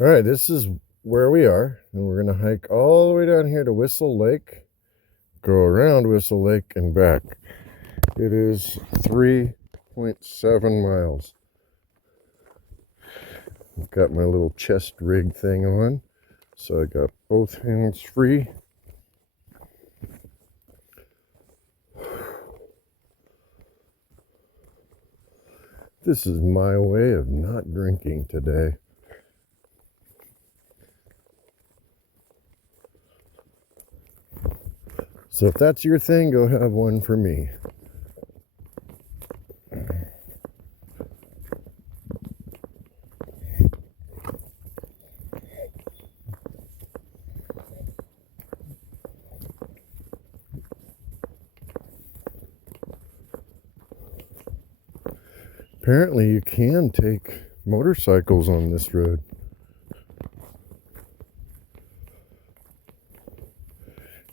All right, this is where we are, and we're going to hike all the way down here to Whistle Lake, go around Whistle Lake, and back. It is 3.7 miles. I've got my little chest rig thing on, so I got both hands free. This is my way of not drinking today. So if that's your thing, go have one for me. Apparently you can take motorcycles on this road.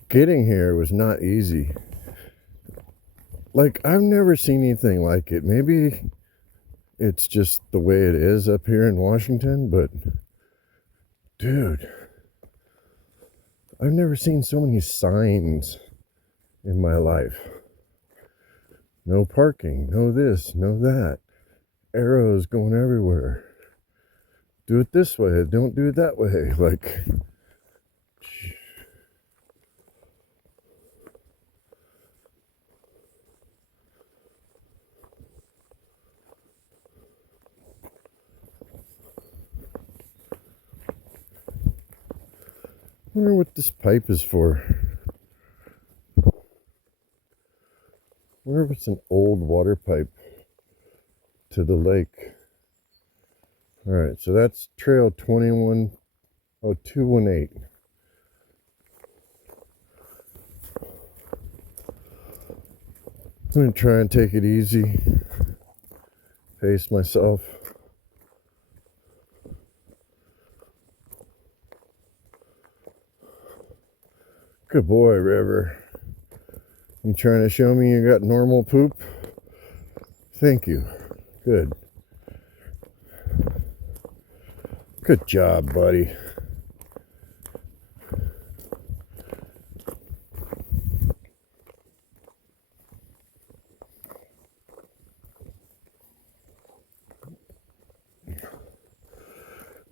Getting here was not easy. Like, I've never seen anything like it. Maybe it's just the way it is up here in Washington, but dude, I've never seen so many signs in my life. No parking, no this, no that. Arrows going everywhere. Do it this way, don't do it that way. Like, I wonder what this pipe is for. I wonder if it's an old water pipe to the lake. Alright, so that's trail 218. I'm going to try and take it easy, pace myself. Good boy, River. You trying to show me you got normal poop? Thank you. Good. Good job, buddy.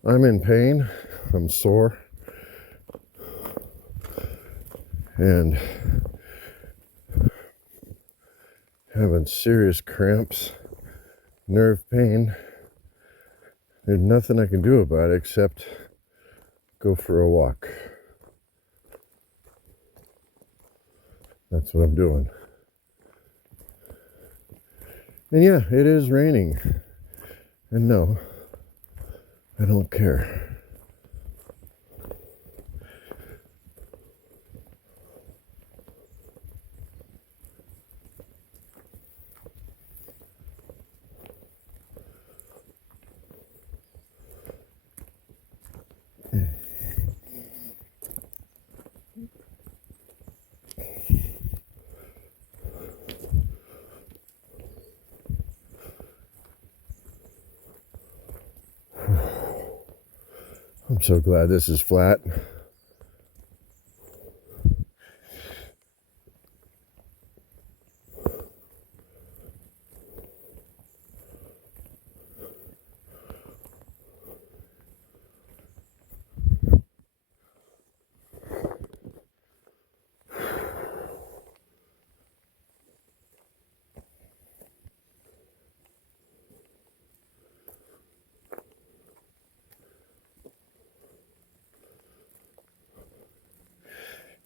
I'm in pain. I'm sore. And having serious cramps, nerve pain. There's nothing I can do about it except go for a walk. That's what I'm doing. And yeah, it is raining. And no, I don't care. I'm so glad this is flat.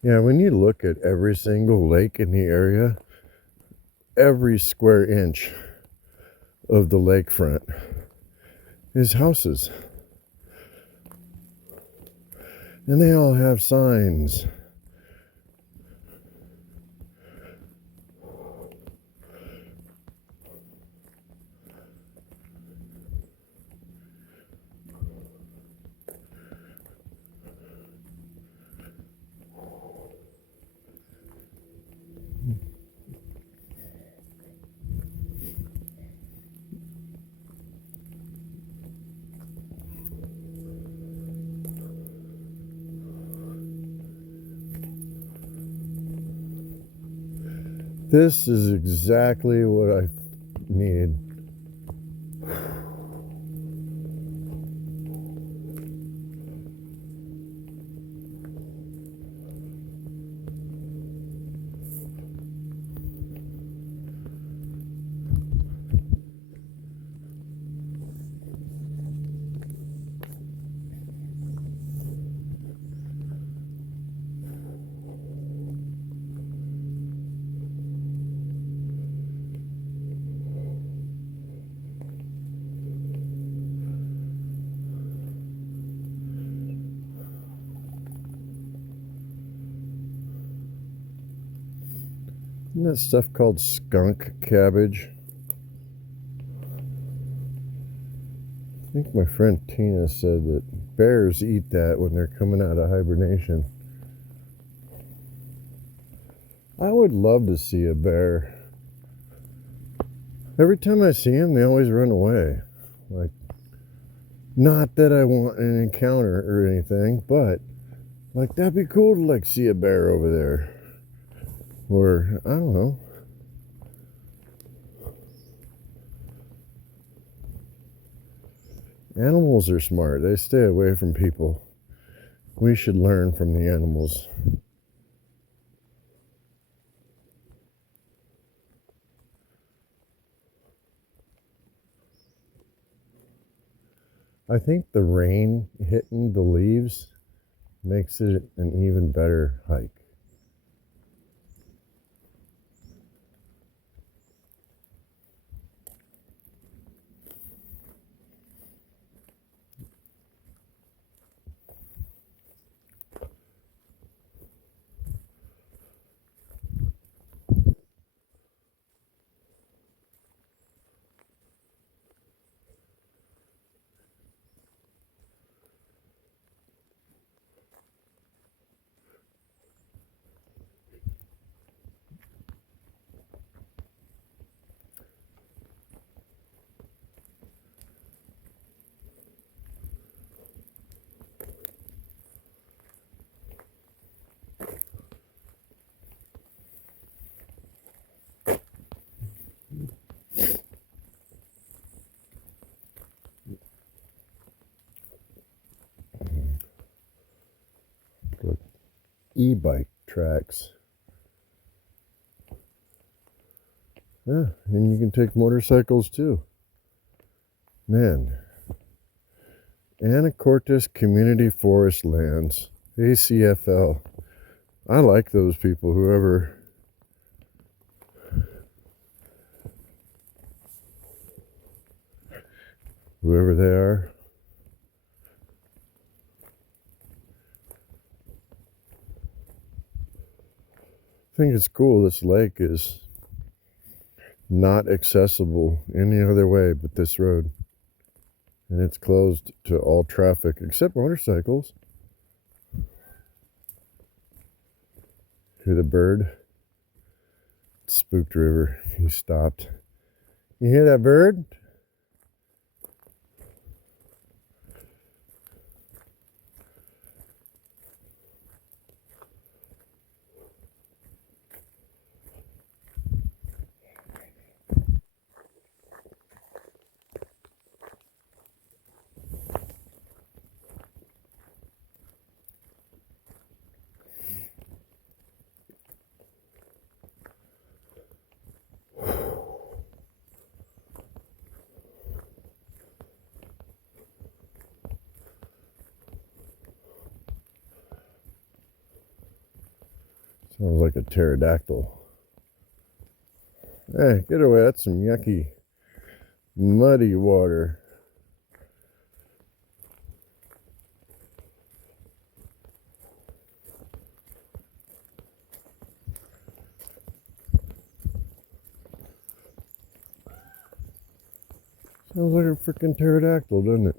Yeah, when you look at every single lake in the area, every square inch of the lakefront is houses. And they all have signs. This is exactly what I needed. Isn't that stuff called skunk cabbage? I think my friend Tina said that bears eat that when they're coming out of hibernation. I would love to see a bear. Every time I see them, they always run away. Like, not that I want an encounter or anything, but like that'd be cool to like see a bear over there. Or I don't know. Animals are smart. They stay away from people. We should learn from the animals. I think the rain hitting the leaves makes it an even better hike. Look, e-bike tracks. Yeah, and you can take motorcycles too. Man, Anacortes Community Forest Lands, ACFL. I like those people, whoever they are. I think it's cool this lake is not accessible any other way but this road. And it's closed to all traffic except motorcycles. Hear the bird? Spooked River. He stopped. You hear that bird? Sounds like a pterodactyl. Hey, get away. That's some yucky, muddy water. Sounds like a freaking pterodactyl, doesn't it?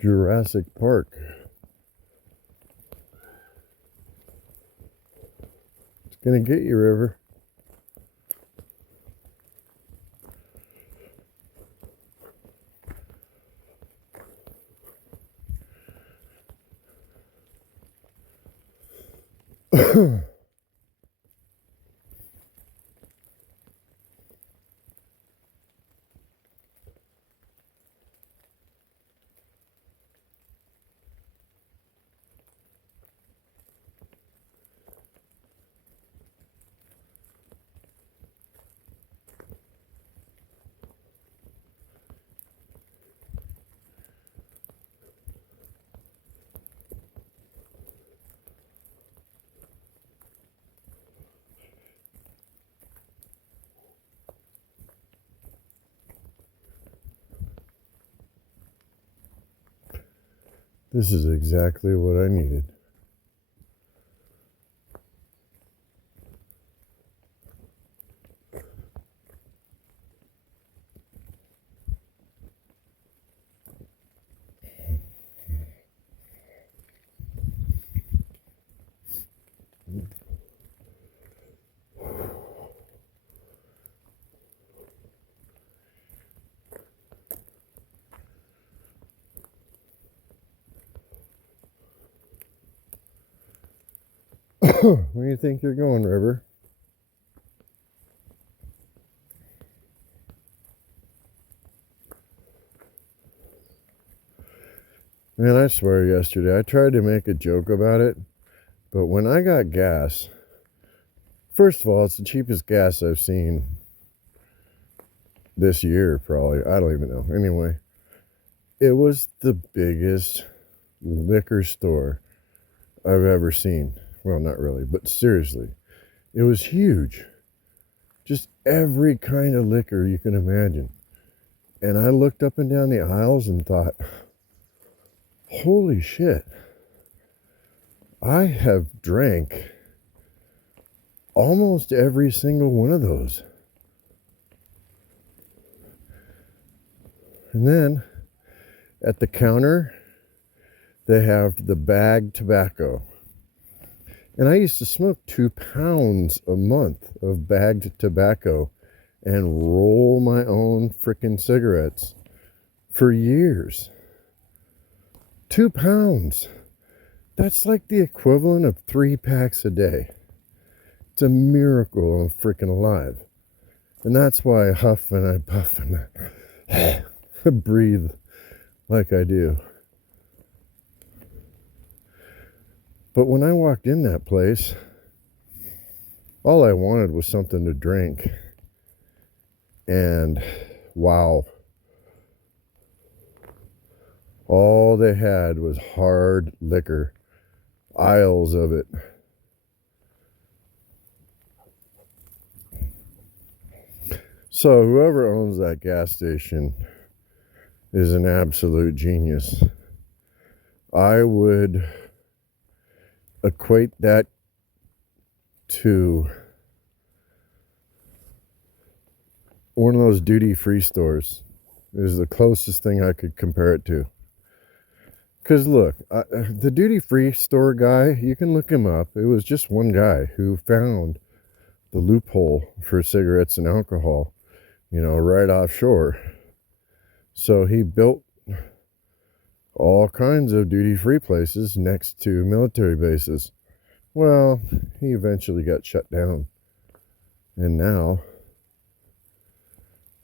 Jurassic Park. It's gonna get you, River. This is exactly what I needed. Where do you think you're going, River? Man, I swear yesterday I tried to make a joke about it, but when I got gas, first of all, it's the cheapest gas I've seen this year, probably. I don't even know. Anyway, it was the biggest liquor store I've ever seen. Well, not really, but seriously, it was huge. Just every kind of liquor you can imagine. And I looked up and down the aisles and thought, holy shit, I have drank almost every single one of those. And then at the counter, they have the bagged tobacco. And I used to smoke 2 pounds a month of bagged tobacco and roll my own frickin' cigarettes for years. 2 pounds. That's like the equivalent of 3 packs a day. It's a miracle I'm freaking alive. And that's why I huff and I puff and I breathe like I do. But when I walked in that place, all I wanted was something to drink. And wow. All they had was hard liquor. Aisles of it. So whoever owns that gas station is an absolute genius. I would equate that to one of those duty-free stores. Is the closest thing I could compare it to. Because look, the duty-free store guy, you can look him up. It was just one guy who found the loophole for cigarettes and alcohol, right offshore. So he built all kinds of duty-free places next to military bases. Well, he eventually got shut down. And now,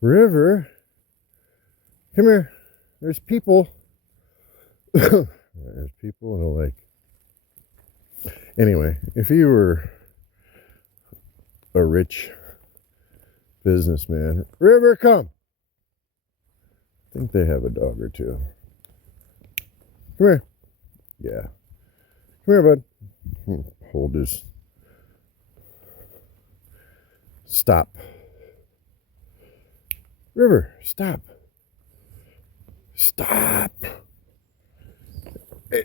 River, come here. There's people. There's people in a lake. Anyway, if you were a rich businessman, River, come. I think they have a dog or two. Come here. Yeah. Come here, bud. Hold his. Stop. River, stop. Stop. Hey.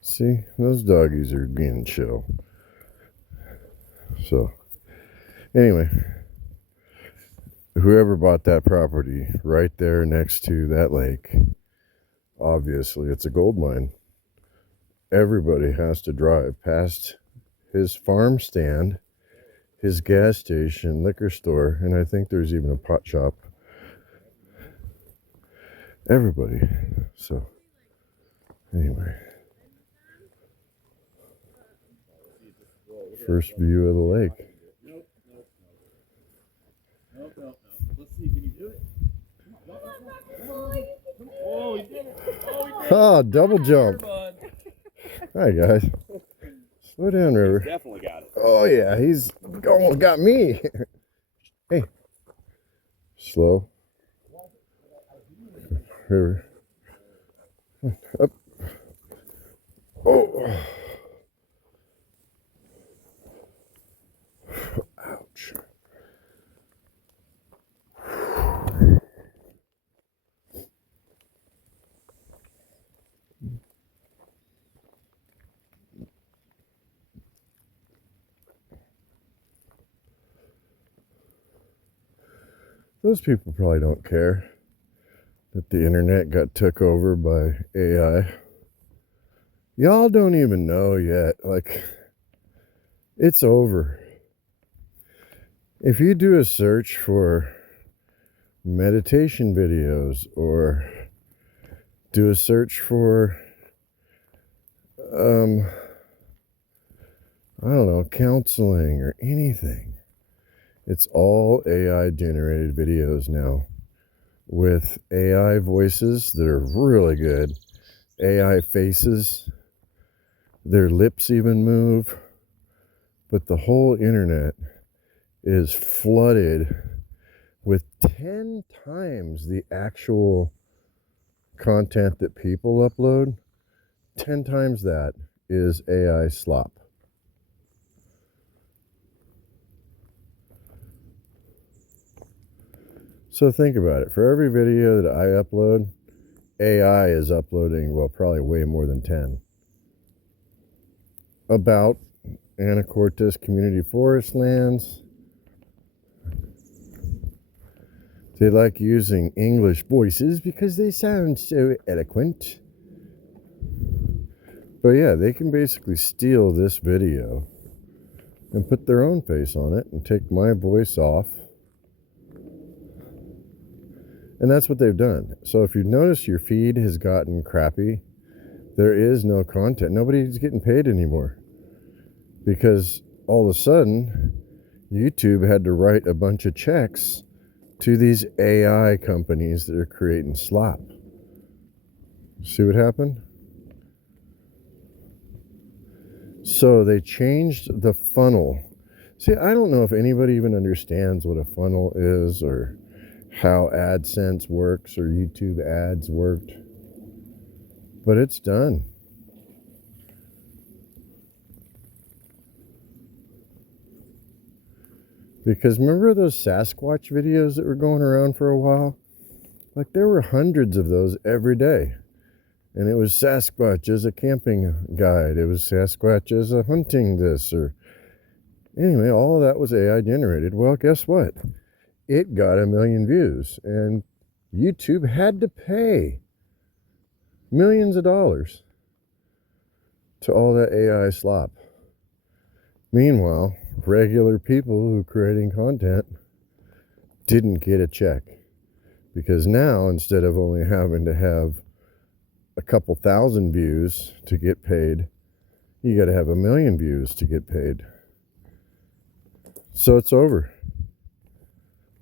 See, those doggies are being chill. So, anyway, whoever bought that property right there next to that lake, obviously it's a gold mine. Everybody has to drive past his farm stand, his gas station, liquor store, and I think there's even a pot shop. Everybody. So, anyway. First view of the lake. Nope. Let's see, can you do it? Oh, he did it. Oh, double jump. Hi, guys. Slow down, River. He's definitely got it. Oh, yeah, he's almost got me. Hey. Slow. River. Up. Oh. Ouch. Those people probably don't care that the internet got took over by AI. Y'all don't even know yet. Like, it's over. If you do a search for meditation videos or do a search for, I don't know, counseling or anything, it's all AI generated videos now with AI voices that are really good, AI faces, their lips even move, but the whole internet is flooded with 10 times the actual content that people upload. 10 times that is AI slop. So think about it. For every video that I upload, AI is uploading, well, probably way more than 10. About Anacortes Community Forest Lands. They like using English voices because they sound so eloquent. But yeah, they can basically steal this video and put their own face on it and take my voice off. And that's what they've done. So if you notice your feed has gotten crappy, there is no content. Nobody's getting paid anymore. Because all of a sudden, YouTube had to write a bunch of checks to these AI companies that are creating slop. See what happened? So they changed the funnel. See, I don't know if anybody even understands what a funnel is or how AdSense works or YouTube ads worked, but it's done. Because remember those Sasquatch videos that were going around for a while? Like, there were hundreds of those every day. And it was Sasquatch as a camping guide. It was Sasquatch as a hunting this or... Anyway, all of that was AI generated. Well, guess what? It got 1 million views. And YouTube had to pay millions of dollars to all that AI slop. Meanwhile, regular people who are creating content didn't get a check. Because now, instead of only having to have a couple thousand views to get paid, you got to have 1 million views to get paid. So it's over.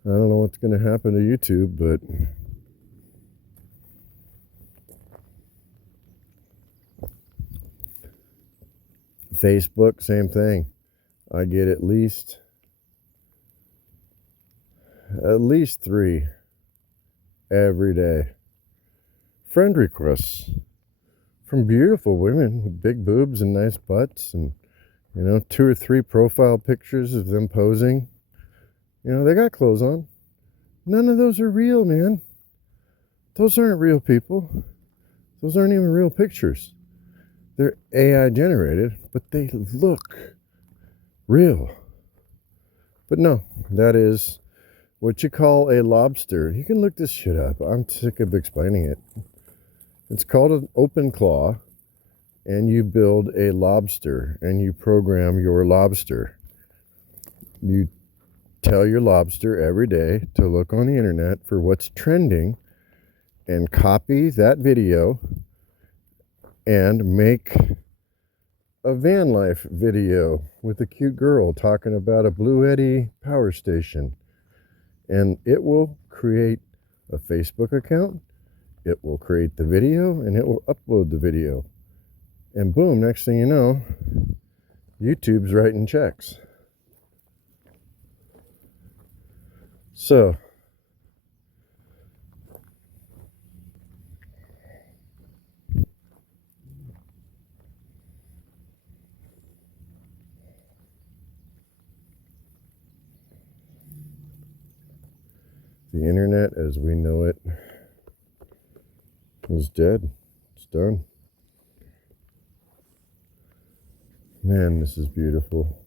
I don't know what's going to happen to YouTube, but Facebook, same thing. I get at least 3 every day friend requests from beautiful women with big boobs and nice butts, and 2 or 3 profile pictures of them posing. They got clothes on. None of those are real, man. Those aren't real people. Those aren't even real pictures. They're AI generated, but they look real. But no, that is what you call a lobster. You can look this shit up. I'm sick of explaining it. It's called an open claw, and you build a lobster, and you program your lobster. You tell your lobster every day to look on the internet for what's trending and copy that video and make a van life video with a cute girl talking about a Blue Eddy power station. And it will create a Facebook account, it will create the video, and it will upload the video. And boom, next thing you know, YouTube's writing checks. So, the internet as we know it is dead. It's done. Man, this is beautiful.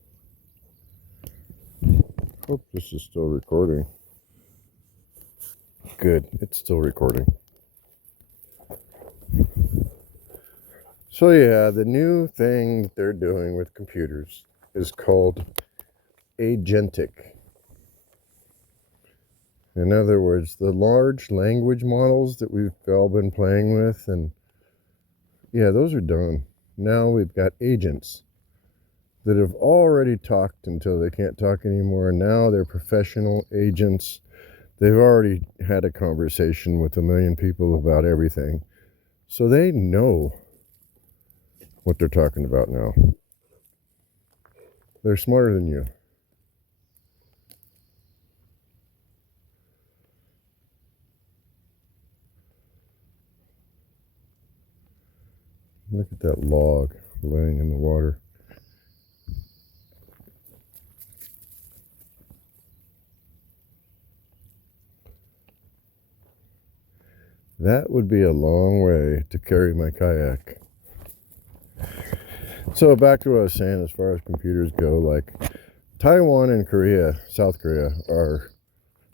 Hope this is still recording. Good. It's still recording. So yeah, the new thing that they're doing with computers is called agentic. In other words, the large language models that we've all been playing with, and yeah, those are done. Now we've got agents that have already talked until they can't talk anymore. Now they're professional agents. They've already had a conversation with 1 million people about everything. So they know what they're talking about now. They're smarter than you. Look at that log laying in the water. That would be a long way to carry my kayak. So back to what I was saying as far as computers go, like Taiwan and Korea, South Korea, are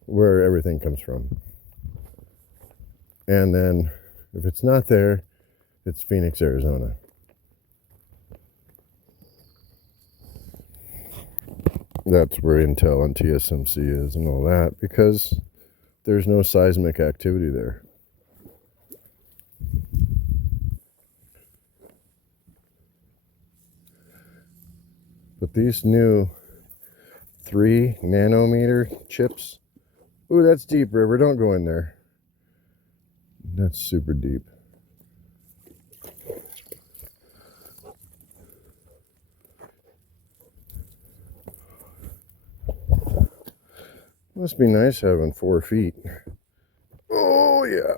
where everything comes from. And then if it's not there, it's Phoenix, Arizona. That's where Intel and TSMC is and all that, because there's no seismic activity there. But these new 3 nanometer chips, ooh, that's deep, River, don't go in there. That's super deep. Must be nice having 4 feet. Oh, yeah.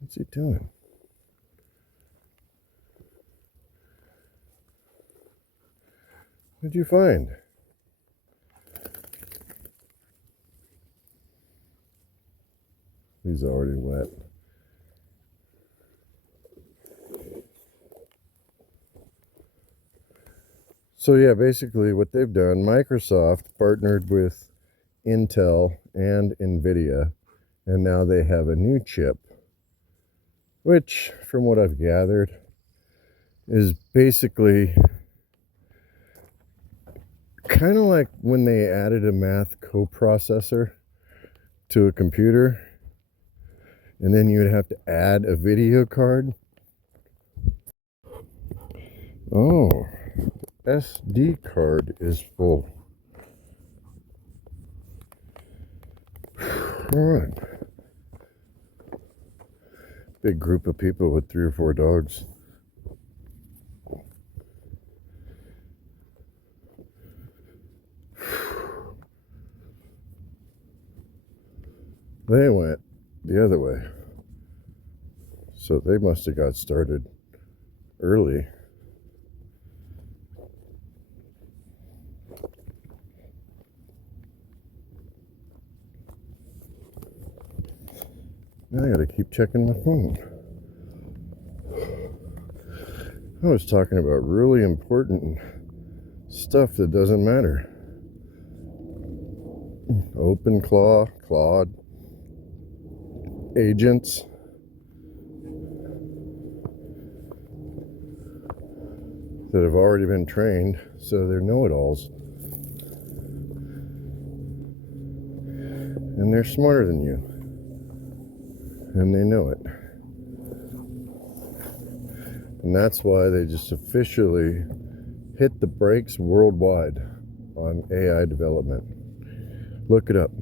What's he doing? What'd you find? He's already wet. So yeah, basically what they've done, Microsoft partnered with Intel and NVIDIA, and now they have a new chip, which, from what I've gathered, is basically kind of like when they added a math coprocessor to a computer, and then you would have to add a video card. Oh, SD card is full. All right. Big group of people with 3 or 4 dogs. They went the other way. So they must have got started early. Now I gotta keep checking my phone. I was talking about really important stuff that doesn't matter. Open Claude, agents. That have already been trained, so they're know-it-alls. And they're smarter than you. And they know it. And that's why they just officially hit the brakes worldwide on AI development. Look it up.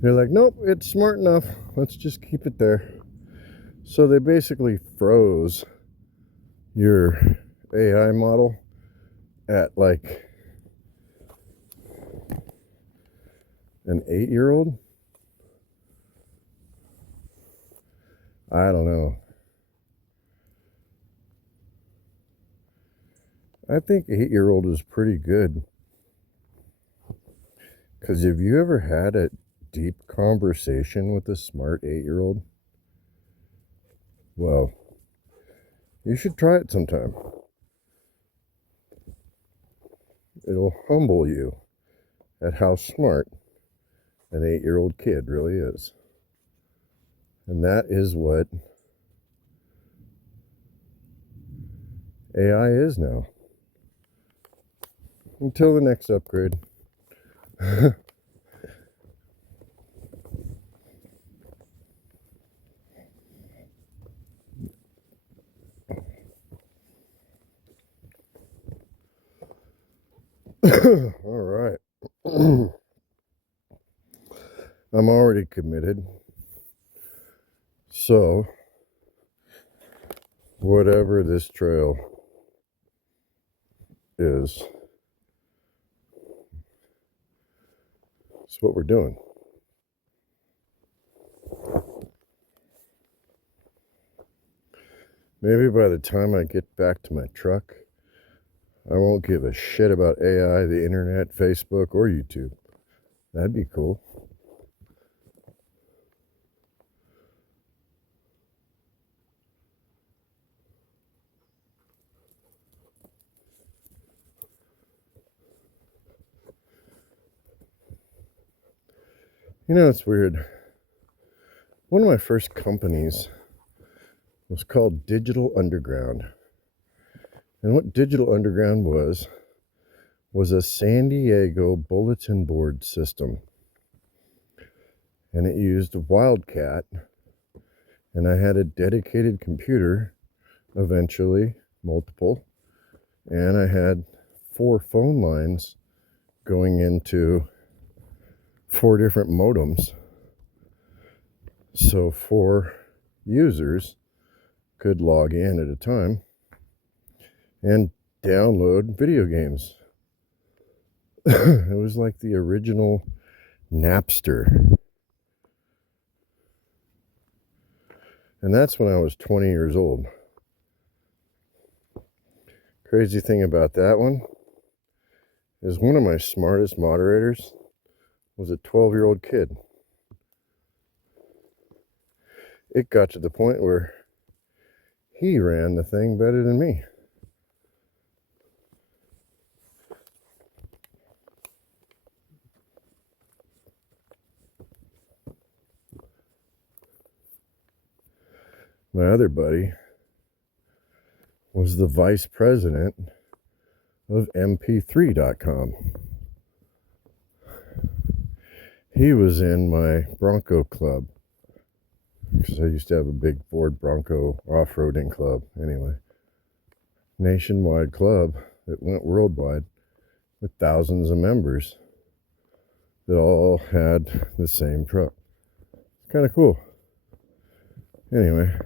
They're like, nope, it's smart enough. Let's just keep it there. So they basically froze your AI model at like an 8-year-old. I don't know. I think 8-year-old is pretty good. Because have you ever had a deep conversation with a smart 8-year-old? Well, you should try it sometime. It'll humble you at how smart an 8-year-old kid really is. And that is what AI is now. Until the next upgrade. All right. I'm already committed. So, whatever this trail is, it's what we're doing. Maybe by the time I get back to my truck, I won't give a shit about AI, the internet, Facebook, or YouTube. That'd be cool. You know, it's weird. One of my first companies was called Digital Underground. And what Digital Underground was a San Diego bulletin board system. And it used Wildcat. And I had a dedicated computer, eventually, multiple. And I had 4 phone lines going into 4 different modems. So 4 users could log in at a time and download video games. It was like the original Napster. And that's when I was 20 years old. Crazy thing about that one is one of my smartest moderators was a 12-year-old kid. It got to the point where he ran the thing better than me. My other buddy was the vice president of mp3.com. He was in my Bronco club, because I used to have a big Ford Bronco off-roading club. Anyway, nationwide club that went worldwide with thousands of members that all had the same truck. Kind of cool. Anyway,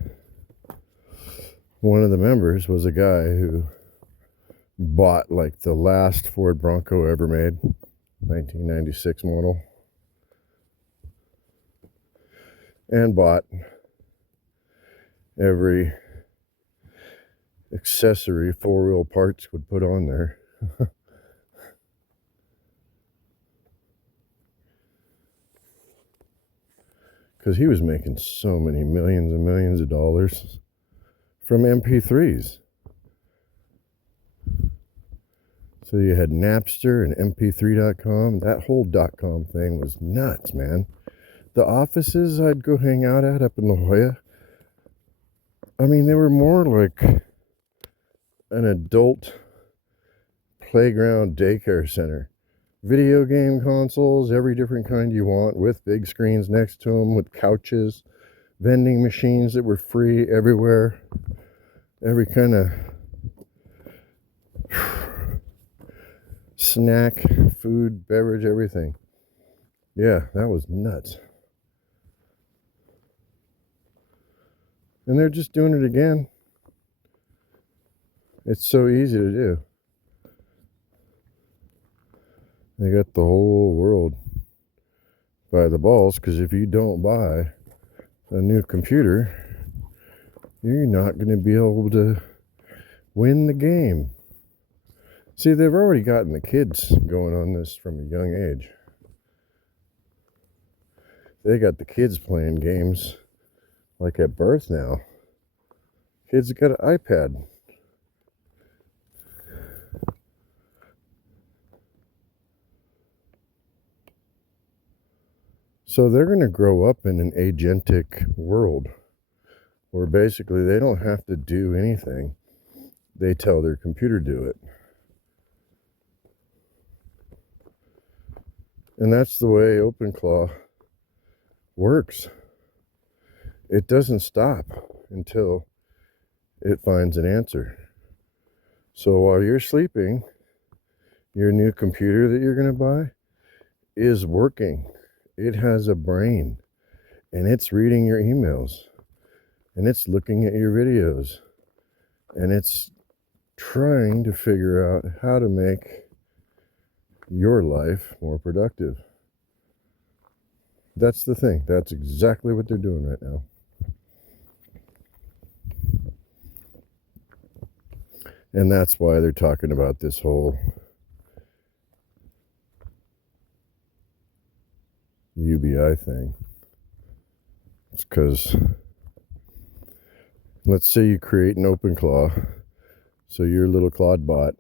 one of the members was a guy who bought like the last Ford Bronco ever made, 1996 model, and bought every accessory 4-wheel parts would put on there. Because he was making so many millions and millions of dollars from MP3s. So you had Napster and mp3.com. That whole .com thing was nuts, man. The offices I'd go hang out at up in La Jolla, I mean, they were more like an adult playground daycare center. Video game consoles, every different kind you want, with big screens next to them, with couches, vending machines that were free everywhere, every kind of snack, food, beverage, everything. Yeah, that was nuts. And they're just doing it again. It's so easy to do. They got the whole world by the balls, because if you don't buy a new computer, you're not going to be able to win the game. See, they've already gotten the kids going on this from a young age. They got the kids playing games like at birth now. Kids got an iPad. So they're going to grow up in an agentic world where basically they don't have to do anything. They tell their computer do it. And that's the way OpenClaw works. It doesn't stop until it finds an answer. So while you're sleeping, your new computer that you're going to buy is working. It has a brain, and it's reading your emails, and it's looking at your videos, and it's trying to figure out how to make your life more productive. That's the thing. That's exactly what they're doing right now. And that's why they're talking about this whole UBI thing. It's because, let's say you create an OpenClaw, so your little Claude bot,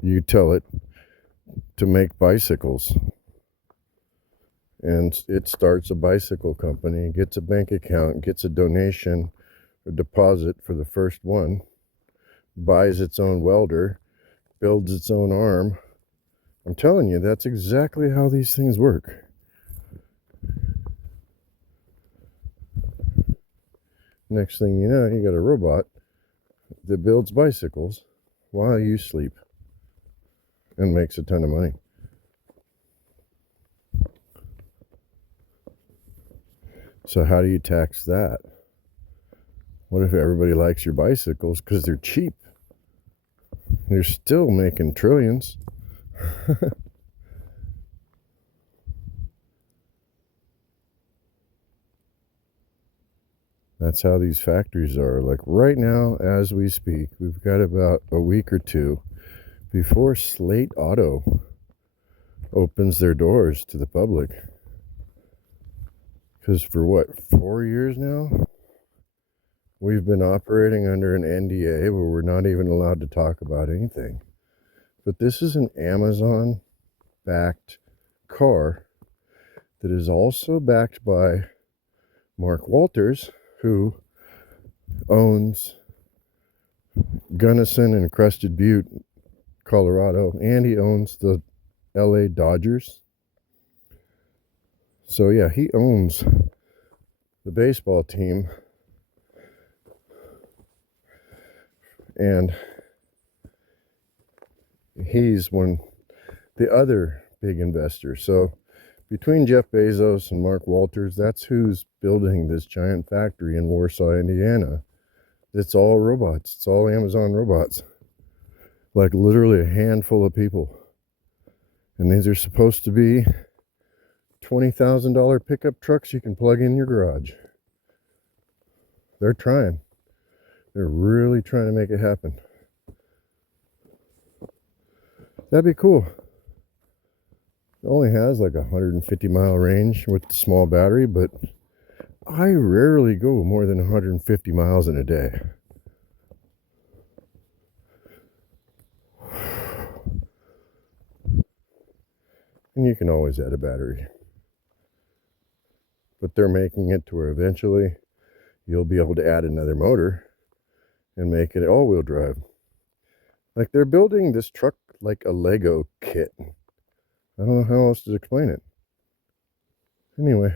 you tell it to make bicycles, and it starts a bicycle company, gets a bank account, gets a donation, a deposit for the first one, buys its own welder, builds its own arm. I'm telling you, that's exactly how these things work. Next thing you know, you got a robot that builds bicycles while you sleep and makes a ton of money. So how do you tax that? What if everybody likes your bicycles because they're cheap? You're still making trillions. That's how these factories are. Like right now, as we speak, we've got about a week or two before Slate Auto opens their doors to the public. Because for what, 4 years now, we've been operating under an NDA where we're not even allowed to talk about anything. But this is an Amazon-backed car that is also backed by Mark Walters, who owns Gunnison and Crested Butte, Colorado, and he owns the LA Dodgers. So yeah, he owns the baseball team, and he's the other big investor. So between Jeff Bezos and Mark Walters, that's who's building this giant factory in Warsaw, Indiana. It's all robots. It's all Amazon robots. Like literally a handful of people. And these are supposed to be $20,000 pickup trucks you can plug in your garage. They're trying. They're really trying to make it happen. That'd be cool. It only has like a 150-mile range with the small battery, but I rarely go more than 150 miles in a day. And you can always add a battery. But they're making it to where eventually you'll be able to add another motor and make it all-wheel drive. Like they're building this truck like a Lego kit. I don't know how else to explain it. Anyway,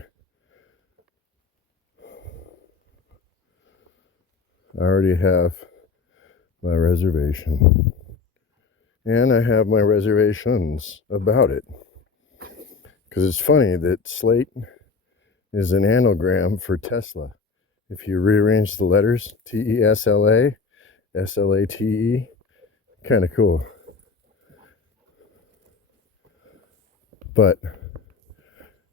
I already have my reservation. And I have my reservations about it. Because it's funny that Slate is an anagram for Tesla. If you rearrange the letters, Tesla, Slate, kind of cool. But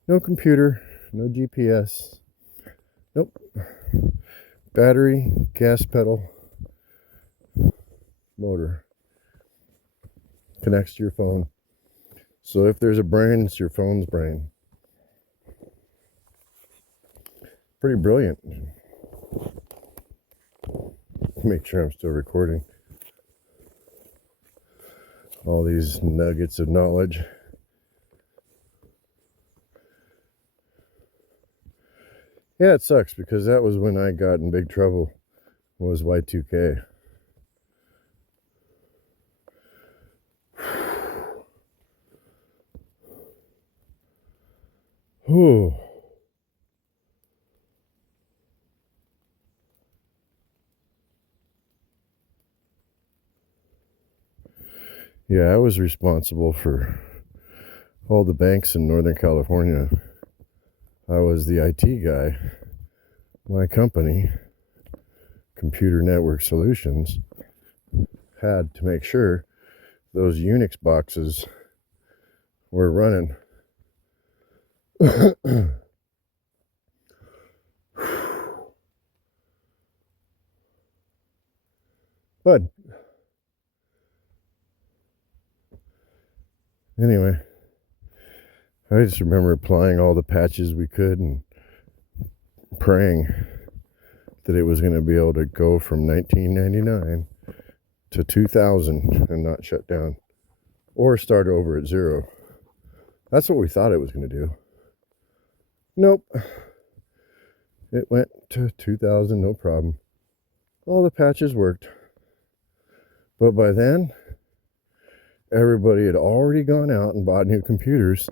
no computer, no GPS, nope. Battery, gas pedal, motor. Connects to your phone. So if there's a brain, it's your phone's brain. Pretty brilliant. Make sure I'm still recording. All these nuggets of knowledge. Yeah, it sucks because that was when I got in big trouble, was Y2K. Whew. Yeah, I was responsible for all the banks in Northern California. I was the IT guy. My company, Computer Network Solutions, had to make sure those Unix boxes were running. But anyway, I just remember applying all the patches we could and praying that it was going to be able to go from 1999 to 2000 and not shut down or start over at zero. That's what we thought it was going to do. Nope. It went to 2000, no problem. All the patches worked. But by then, everybody had already gone out and bought new computers.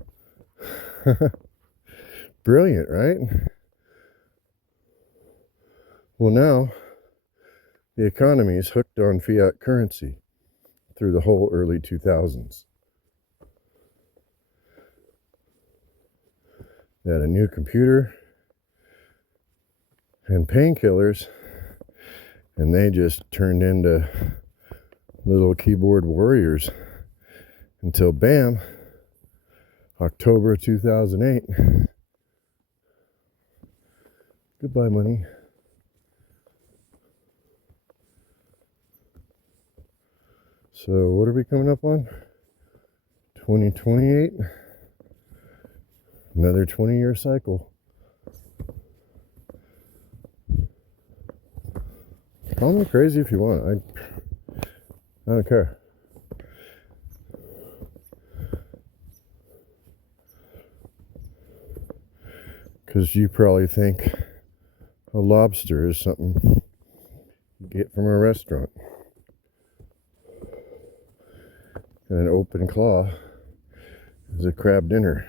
Brilliant, right? Well, now the economy is hooked on fiat currency through the whole early 2000s. They had a new computer and painkillers, and they just turned into little keyboard warriors until bam, October 2008. Goodbye, money. So what are we coming up on? 2028. Another 20-year cycle. Call me crazy if you want. I don't care. Because you probably think a lobster is something you get from a restaurant. And an open claw is a crab dinner.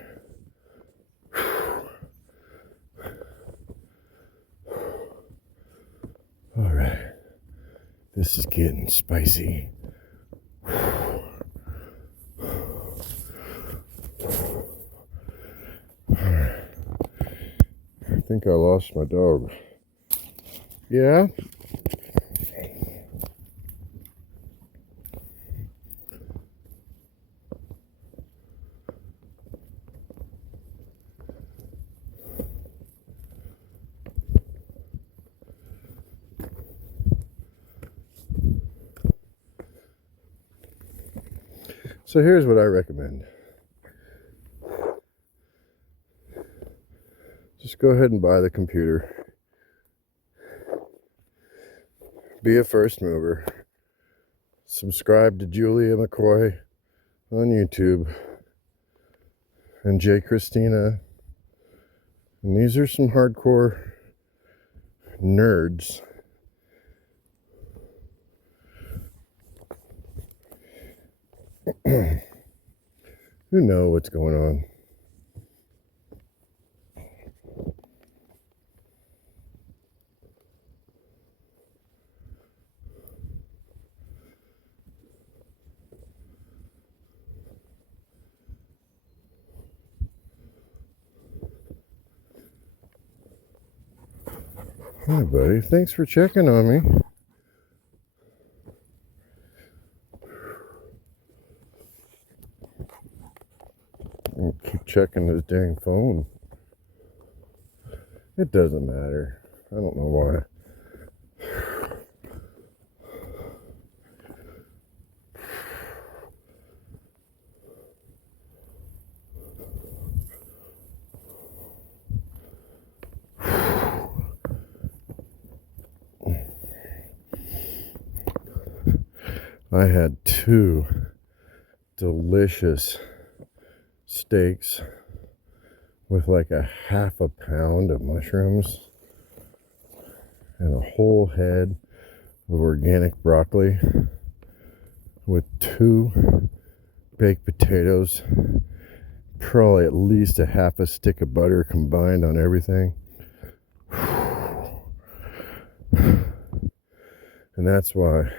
All right. This is getting spicy. I think I lost my dog. Yeah? So here's what I recommend. Just go ahead and buy the computer. Be a first mover. Subscribe to Julia McCoy on YouTube and Jay Christina. And these are some hardcore nerds. Who know what's going on. Hi, buddy. Thanks for checking on me. I'll keep checking his dang phone. It doesn't matter. I don't know why. I had 2 delicious steaks with like a half a pound of mushrooms and a whole head of organic broccoli with 2 baked potatoes, probably at least a half a stick of butter combined on everything. And that's why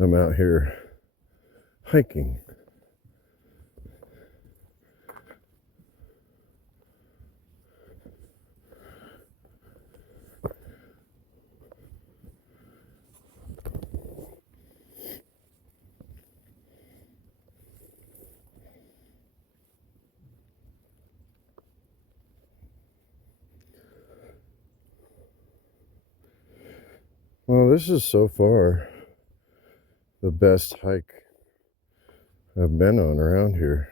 I'm out here hiking. Well, this is so far the best hike I've been on around here.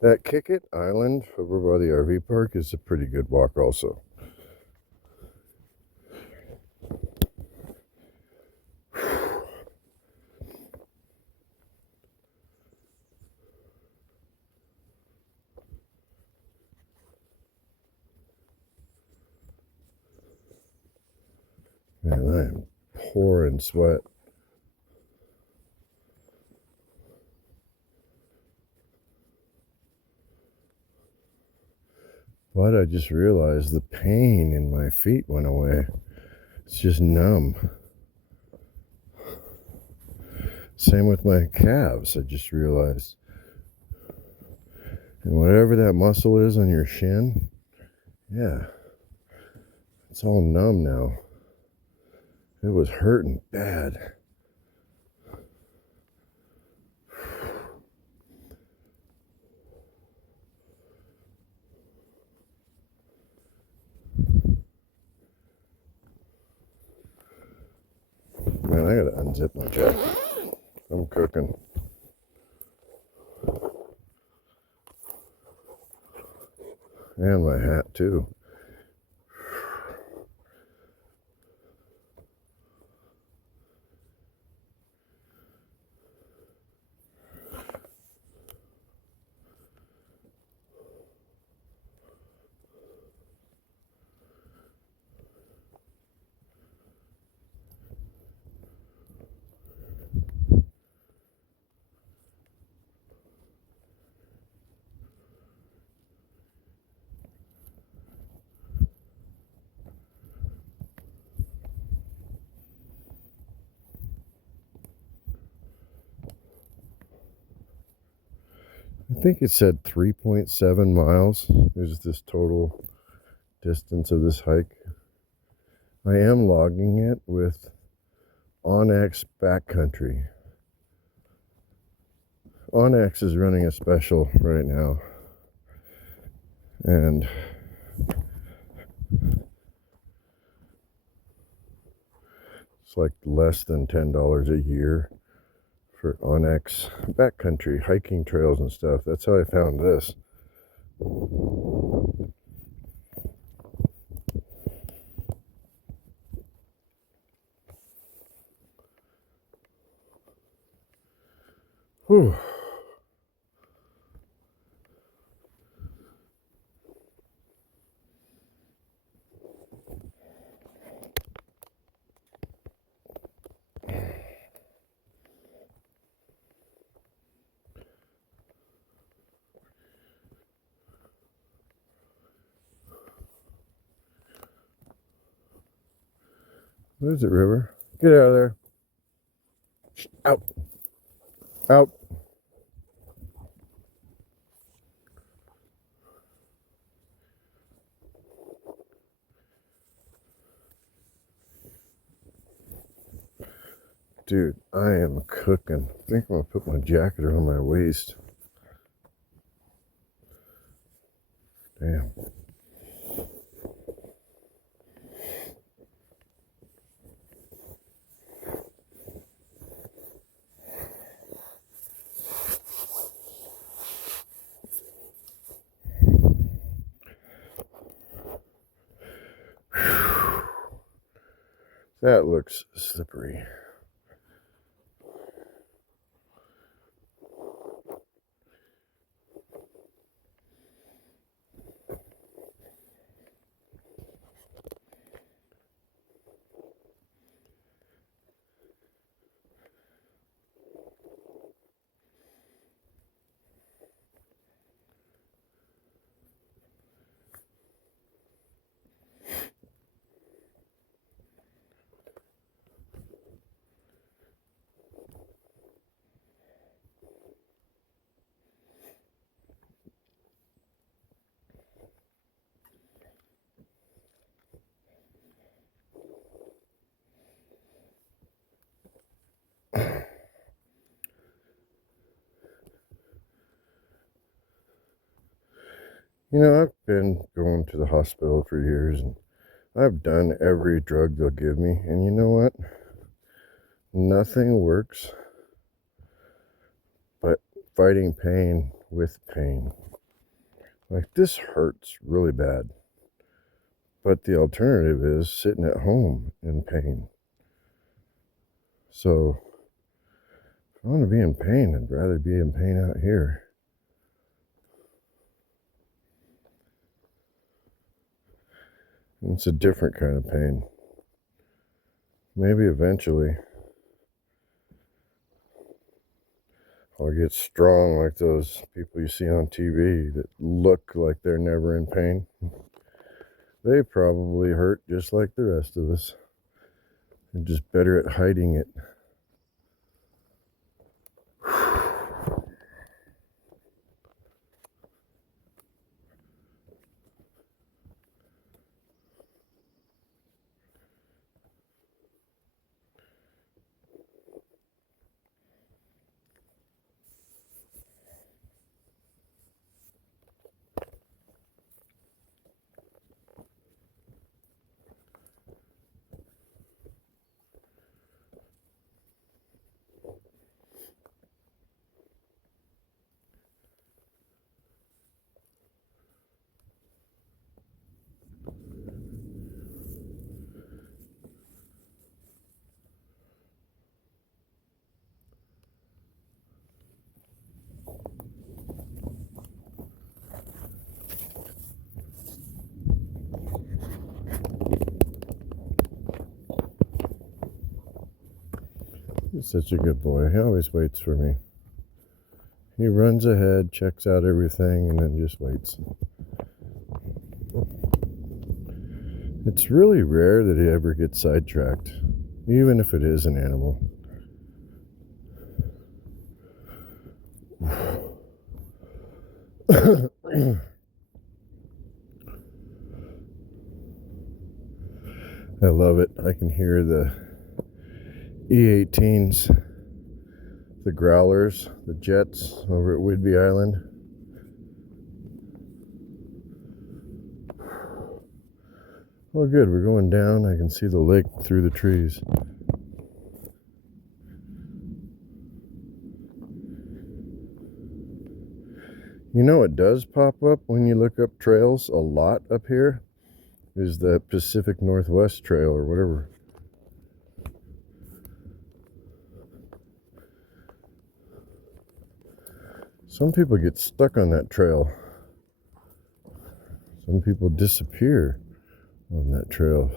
That Kickit Island over by the RV park is a pretty good walk also. Man, I am pouring sweat. But I just realized the pain in my feet went away. It's just numb. Same with my calves, I just realized. And whatever that muscle is on your shin, yeah, it's all numb now. It was hurting bad. Man, I gotta unzip my jacket. I'm cooking. And my hat too. I think it said 3.7 miles is this total distance of this hike. I am logging it with Onyx Backcountry. Onyx is running a special right now, and it's like less than $10 a year for Onyx Backcountry hiking trails and stuff. That's how I found this. Whew. What is it, River? Get out of there. Out. Out. Dude, I am cooking. I think I'm gonna put my jacket around my waist. Damn. That looks slippery. You know, I've been going to the hospital for years and I've done every drug they'll give me. And you know what? Nothing works but fighting pain with pain. Like, this hurts really bad. But the alternative is sitting at home in pain. So, if I want to be in pain, I'd rather be in pain out here. And it's a different kind of pain. Maybe eventually I'll get strong like those people you see on TV that look like they're never in pain. They probably hurt just like the rest of us. They're just better at hiding it. He's such a good boy. He always waits for me. He runs ahead, checks out everything, and then just waits. It's really rare that he ever gets sidetracked, even if it is an animal. I love it. I can hear the E-18s, the growlers, the jets over at Whidbey Island. Oh good, we're going down. I can see the lake through the trees. You know what does pop up when you look up trails a lot up here? Is the Pacific Northwest Trail or whatever. Some people get stuck on that trail. Some people disappear on that trail.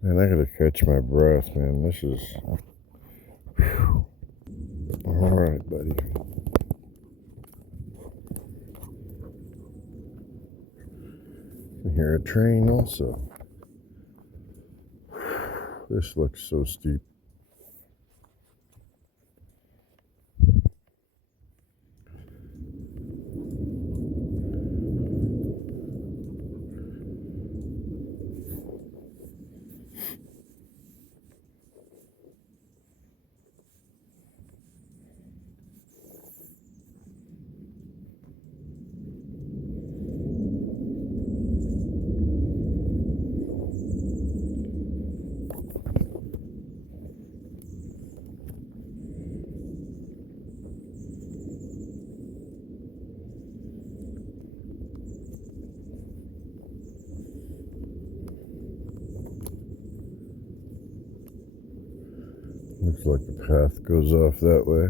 Man, I gotta catch my breath, man. This is... Whew. All right, buddy. I can hear a train also. This looks so steep. Looks like the path goes off that way.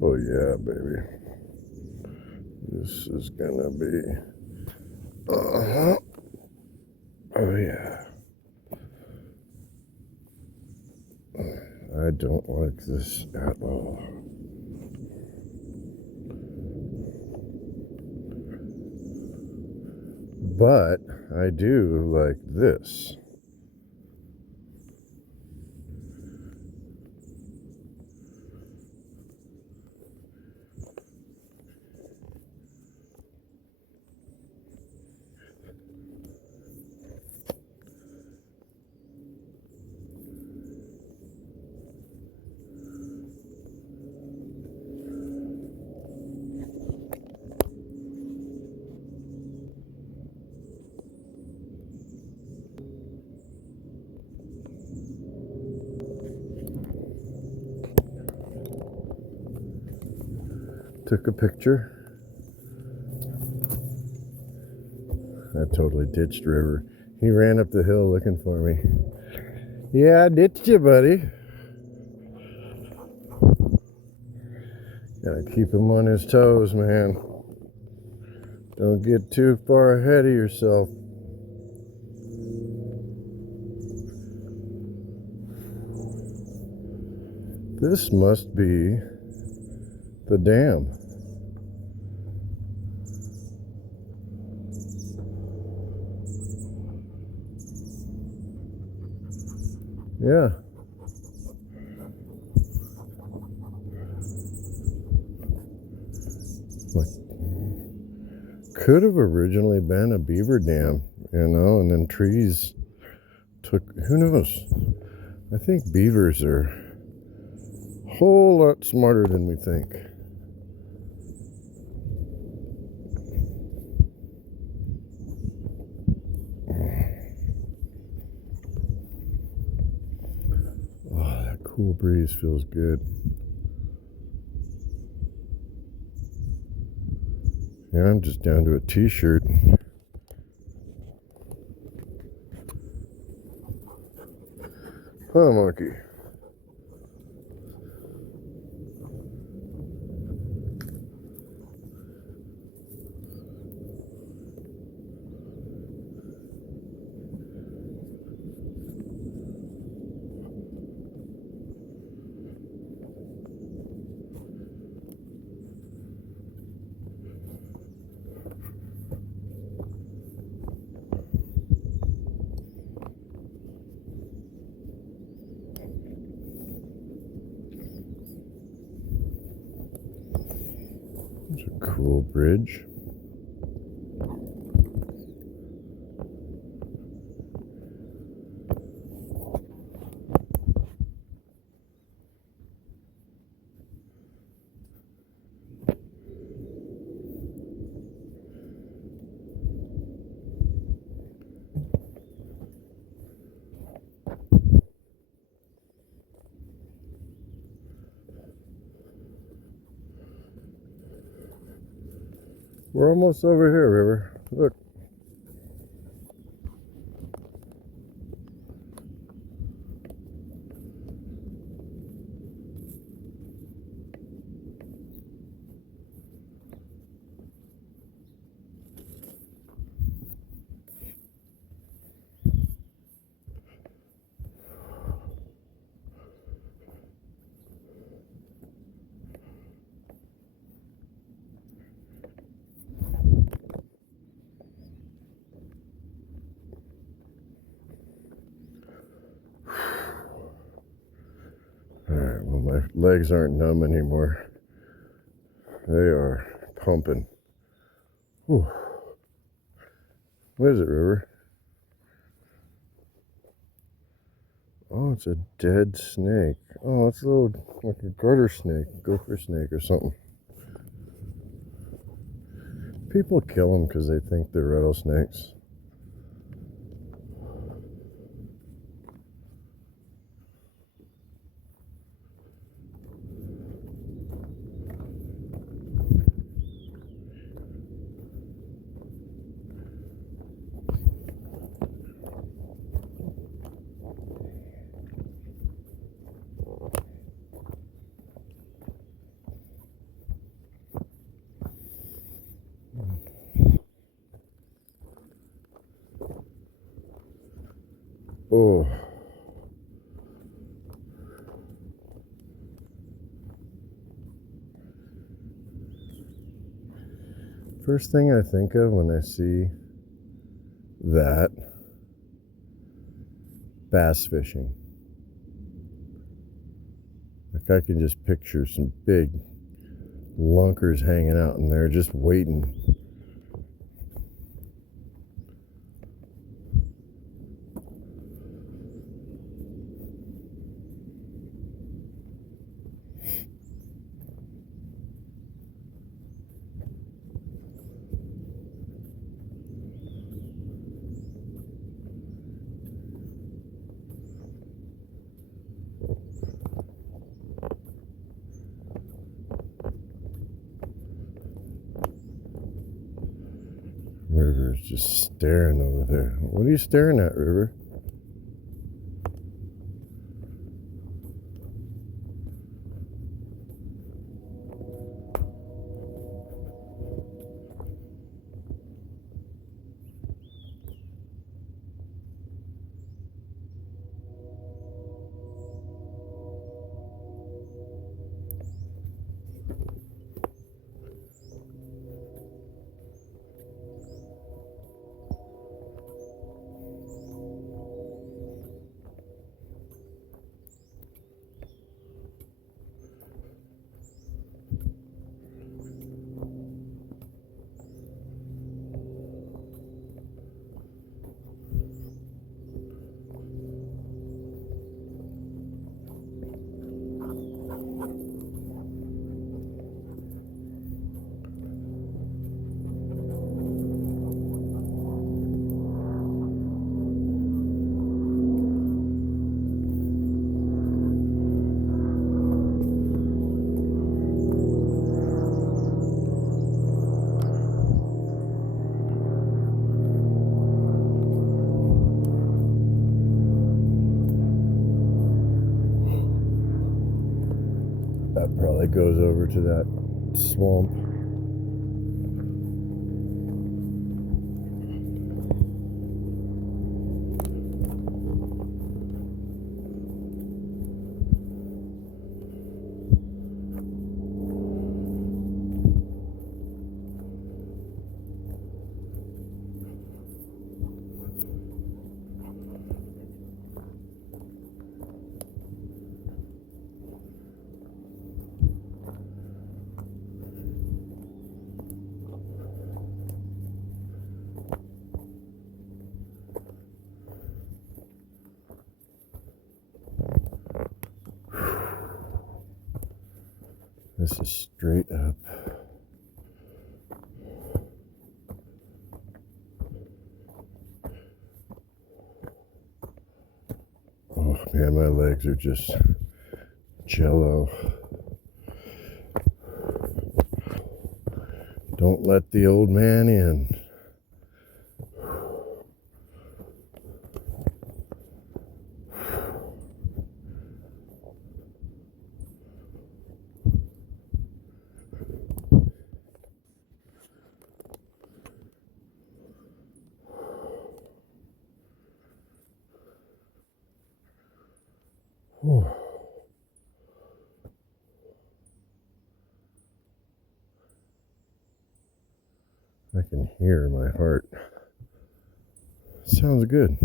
Oh yeah, baby. This is gonna be... Uh-huh. Oh yeah. I don't like this at all. But I do like this. Took a picture. I totally ditched River. He ran up the hill looking for me. Yeah, I ditched you, buddy. Gotta keep him on his toes, man. Don't get too far ahead of yourself. This must be the dam. Yeah. Like, could have originally been a beaver dam, you know, and then trees took, who knows? I think beavers are a whole lot smarter than we think. Oh, that cool breeze feels good. Yeah, I'm just down to a t-shirt. Huh, monkey? It's a cool bridge. We're almost over here, River. Look. Alright, well, my legs aren't numb anymore. They are pumping. Whew. What is it, River? Oh, it's a dead snake. Oh, it's a little, like a garter snake, gopher snake or something. People kill them because they think they're rattlesnakes. Oh. First thing I think of when I see that, bass fishing. Like I can just picture some big lunkers hanging out in there just waiting. River is just staring over there. What are you staring at, River? That probably goes over to that swamp. This is straight up. Oh man, my legs are just jello. Don't let the old man in. Oh. I can hear my heart. Sounds good.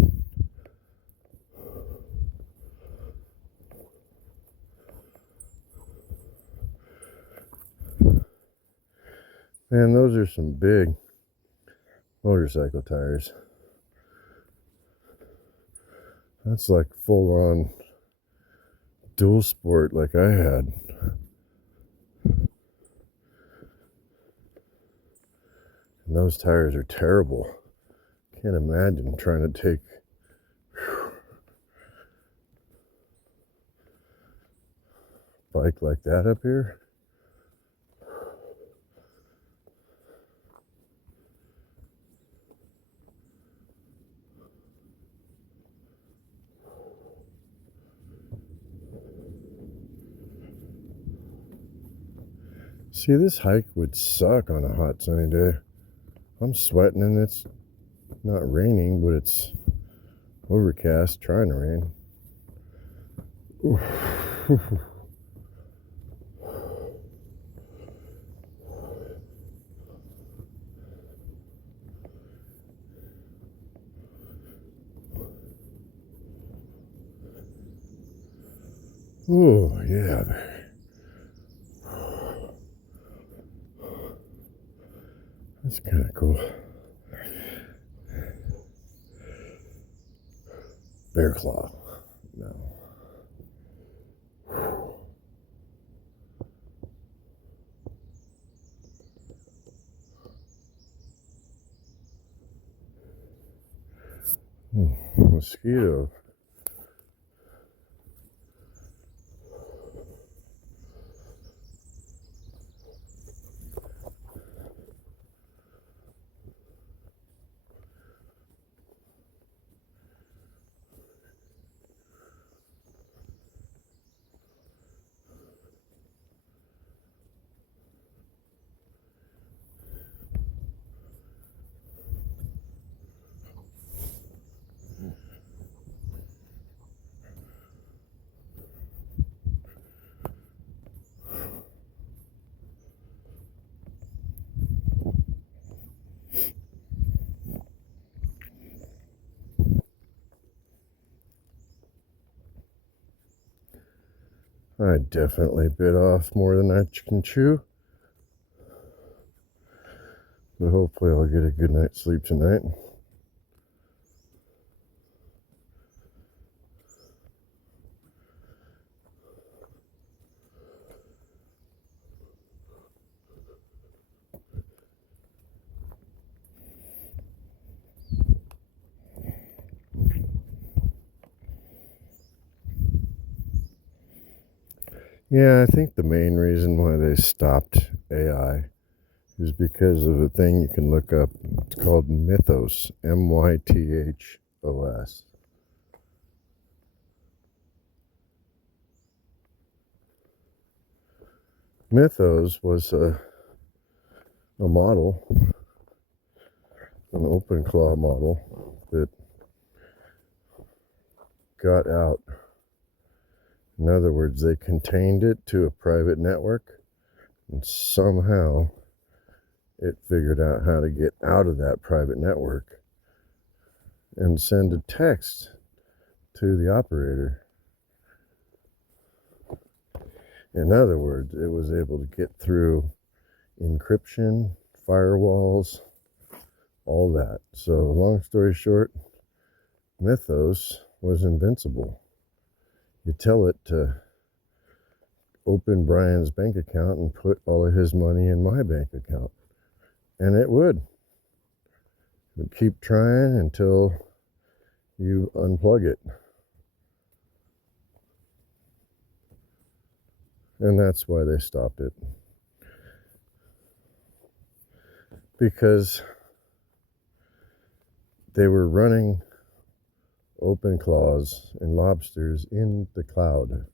Man, those are some big motorcycle tires. That's like full on dual sport like I had. And those tires are terrible. Can't imagine trying to take a bike like that up here. See, this hike would suck on a hot sunny day. I'm sweating and it's not raining, but it's Overcast, trying to rain. Oof. Oh, yeah. That's kind of cool. Bear claw. No. Mosquito. I definitely bit off more than I can chew. But hopefully I'll get a good night's sleep tonight. Yeah, I think the main reason why they stopped AI is because of a thing you can look up. It's called Mythos. Mythos. Mythos was a model, an open claw model that got out. In other words, they contained it to a private network, and somehow it figured out how to get out of that private network and send a text to the operator. In other words, it was able to get through encryption, firewalls, all that. So, long story short, Mythos was invincible. You tell it to open Brian's bank account and put all of his money in my bank account, and it would. It would keep trying until you unplug it. And that's why they stopped it. Because they were running open claws and lobsters in the cloud.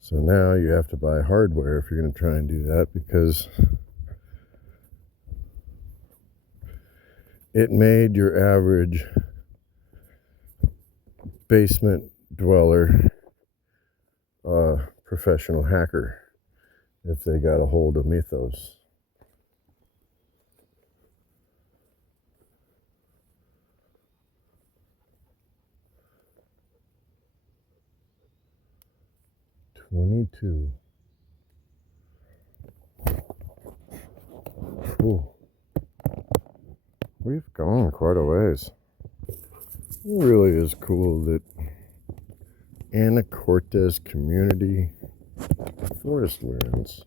So now you have to buy hardware if you're going to try and do that, because it made your average basement dweller professional hacker if they got a hold of Mythos. $22. Ooh. We've gone quite a ways. It really is cool that Anacortes Community Forest Lands.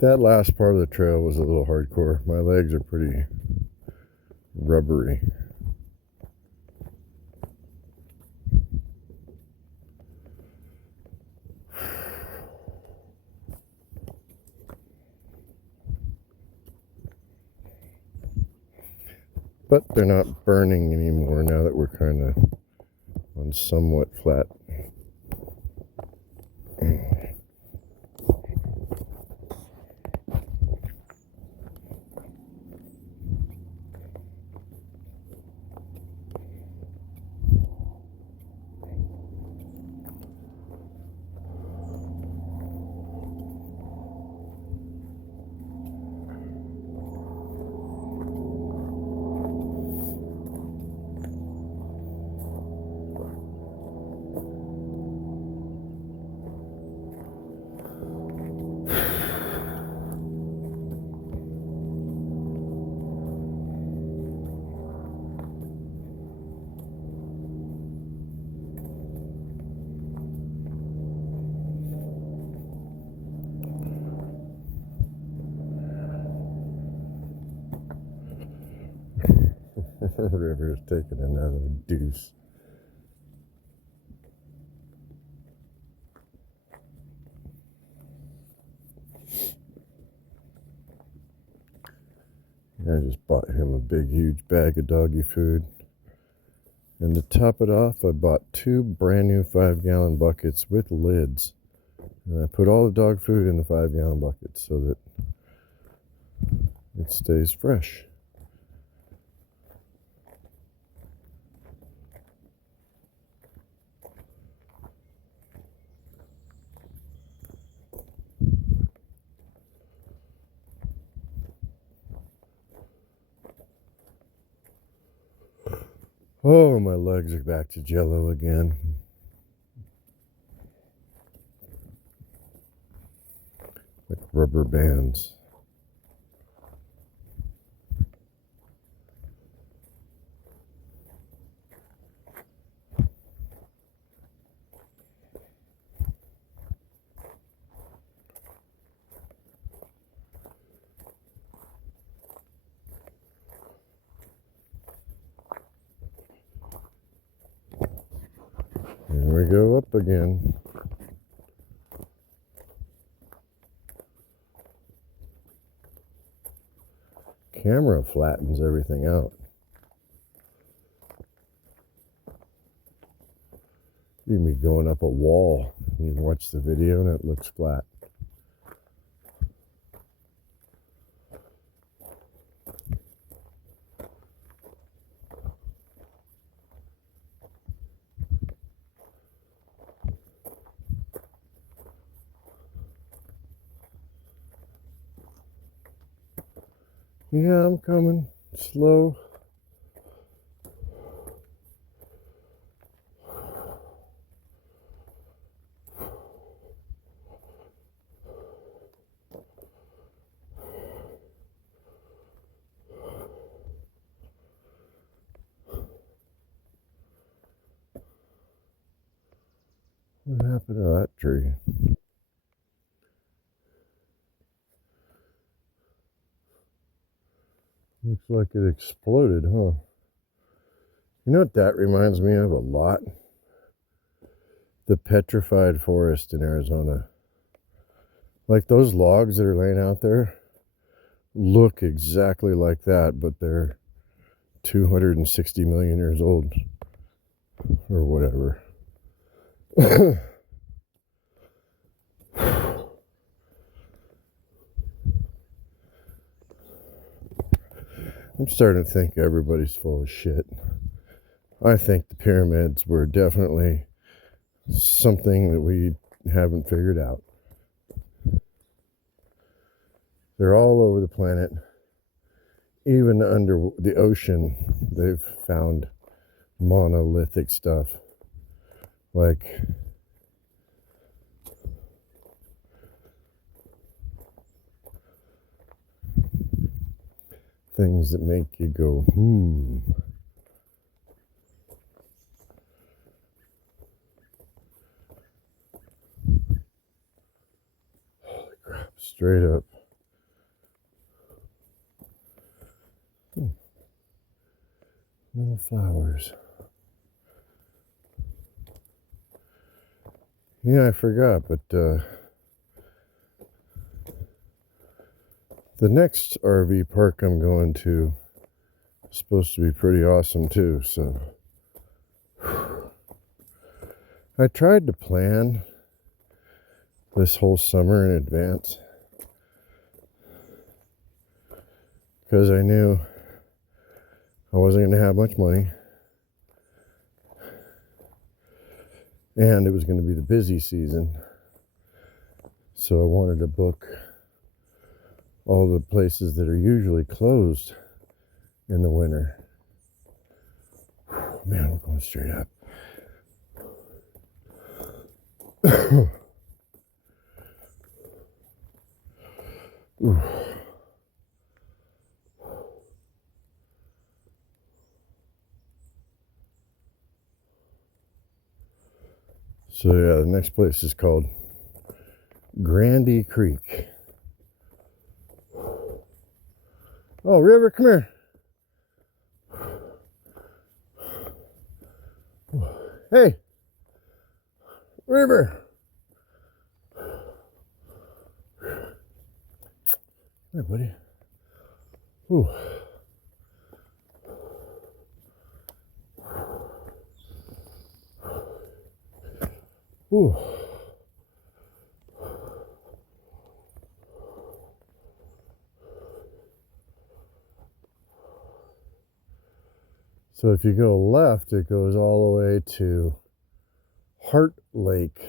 That last part of the trail was a little hardcore. My legs are pretty rubbery. But they're not burning anymore now that we're kind of on somewhat flat. River's taking another deuce. I just bought him a big, huge bag of doggy food. And to top it off, I bought 2 brand new 5-gallon buckets with lids. And I put all the dog food in the 5-gallon buckets so that it stays fresh. Oh, my legs are back to jello again. Like rubber bands. Here we go up again. Camera flattens everything out. You can be going up a wall and you watch the video and it looks flat. Yeah, I'm coming. Slow. What happened to that tree? Looks like it exploded, huh? You know what that reminds me of a lot? The petrified forest in Arizona. Like those logs that are laying out there look exactly like that, but they're 260 million years old or whatever. I'm starting to think everybody's full of shit. I think the pyramids were definitely something that we haven't figured out. They're all over the planet. Even under the ocean, they've found monolithic stuff. Like things that make you go, Holy crap, straight up. Little flowers. Yeah, I forgot, but the next RV park I'm going to supposed to be pretty awesome too. So I tried to plan this whole summer in advance because I knew I wasn't going to have much money, and it was going to be the busy season. So I wanted to book all the places that are usually closed in the winter. Man, we're going straight up. Ooh. So yeah, the next place is called Grandy Creek. Oh, River, come here. Hey, River. Hey, buddy. Ooh. Ooh. So if you go left, it goes all the way to Heart Lake.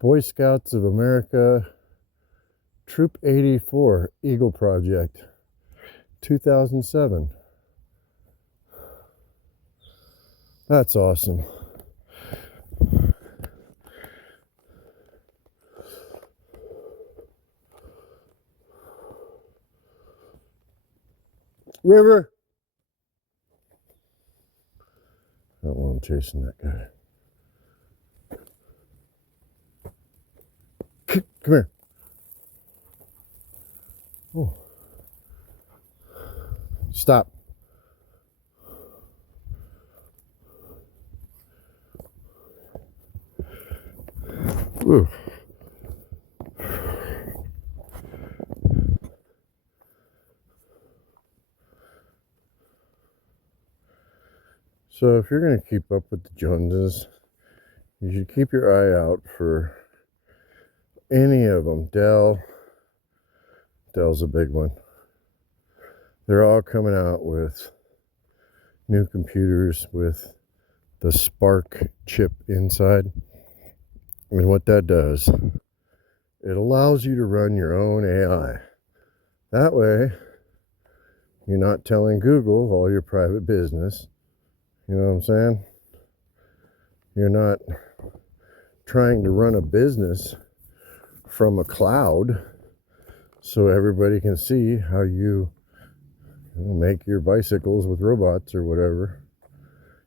Boy Scouts of America, Troop 84, Eagle Project, 2007. That's awesome. River. I don't want him chasing that guy. Come here. Oh. Stop. Ooh. So if you're going to keep up with the Joneses, you should keep your eye out for any of them. Dell's a big one. They're all coming out with new computers with the Spark chip inside. And what that does, it allows you to run your own AI. That way, you're not telling Google all your private business. You know what I'm saying? You're not trying to run a business from a cloud so everybody can see how you make your bicycles with robots or whatever.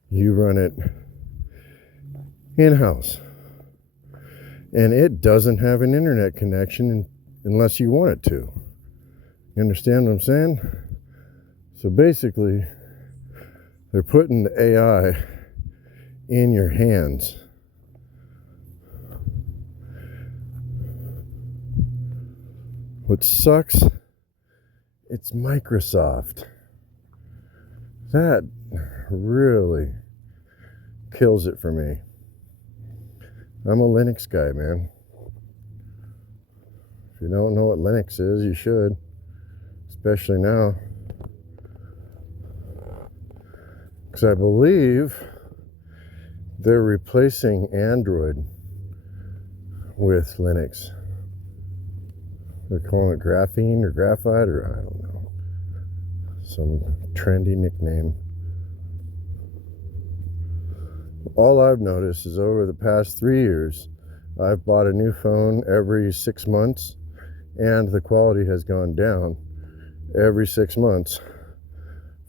You run it in-house. And it doesn't have an internet connection unless you want it to. You understand what I'm saying? So basically, they're putting the AI in your hands. What sucks, it's Microsoft. That really kills it for me. I'm a Linux guy, man. If you don't know what Linux is, you should. Especially now. Because I believe they're replacing Android with Linux. They're calling it graphene or graphite or I don't know. Some trendy nickname. All I've noticed is over the past 3 years, I've bought a new phone every 6 months, and the quality has gone down every 6 months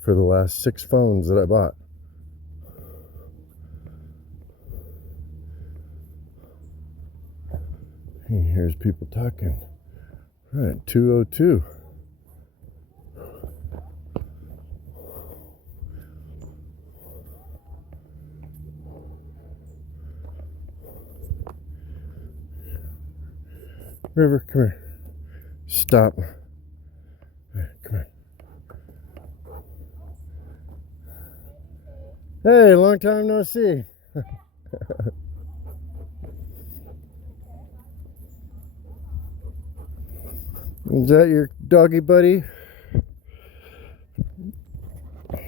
for the last 6 phones that I bought. Here's people talking. All right, 202. River, come here. Stop. Hey, long time no see. Is that your doggy buddy? I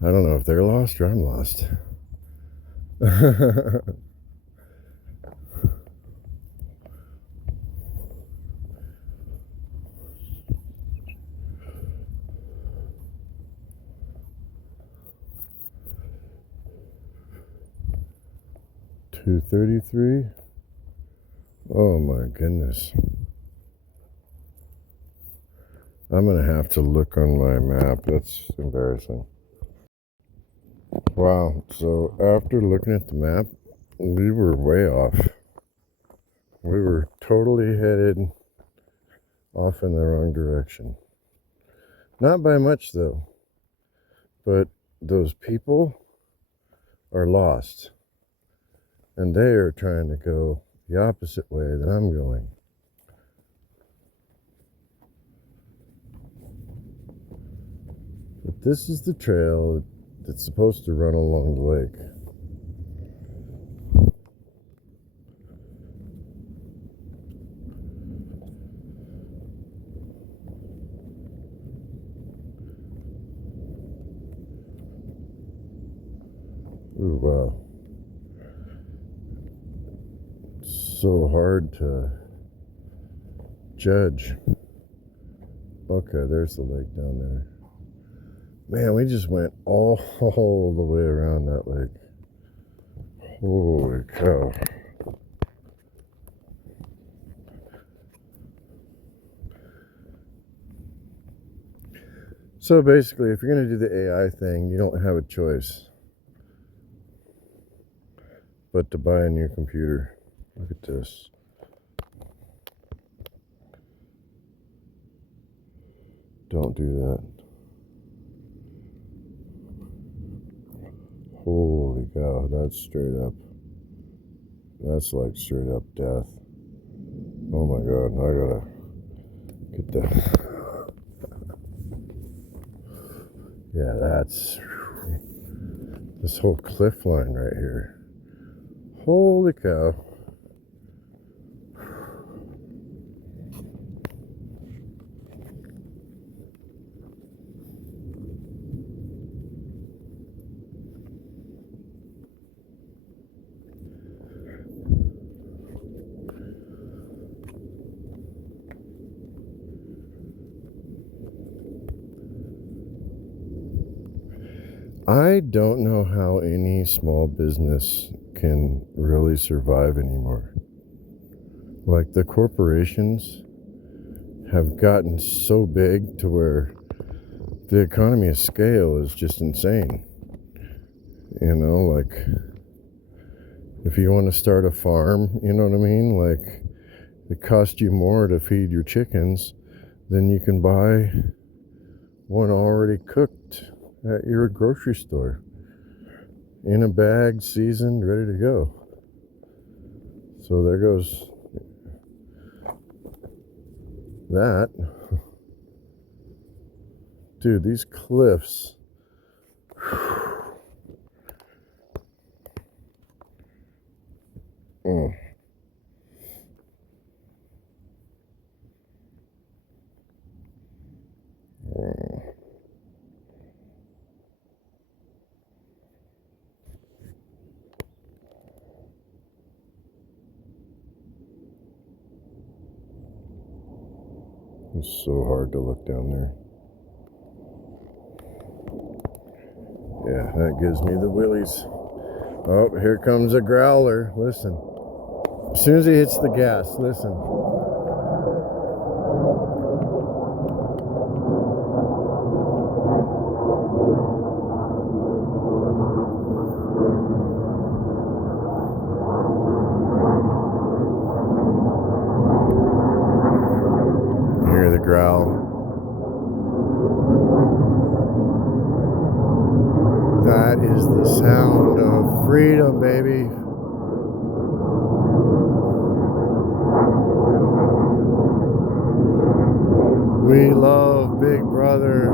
don't know if they're lost or I'm lost. 233. Oh my goodness. I'm gonna have to look on my map. That's embarrassing. Wow, so after looking at the map, we were way off. We were totally headed off in the wrong direction. Not by much though, but those people are lost. And they are trying to go the opposite way that I'm going. But this is the trail that's supposed to run along the lake. Ooh, wow. So hard to judge. Okay, there's the lake down there. Man, we just went all the way around that lake. Holy cow. So basically, if you're going to do the AI thing, you don't have a choice but to buy a new computer. Look at this. Don't do that. Holy cow, that's straight up. That's like straight up death. Oh my god, I gotta get that. Yeah, that's this whole cliff line right here. Holy cow. I don't know how any small business can really survive anymore. Like the corporations have gotten so big to where the economy of scale is just insane. You know, like if you want to start a farm, you know what I mean? Like it costs you more to feed your chickens than you can buy one already cooked at your grocery store in a bag, seasoned, ready to go. So there goes that. Dude, these cliffs. Mm. It's so hard to look down there. Yeah, that gives me the willies. Oh, here comes a growler. Listen. As soon as he hits the gas, listen. Hear the growl. That is the sound of freedom, baby. We love Big Brother.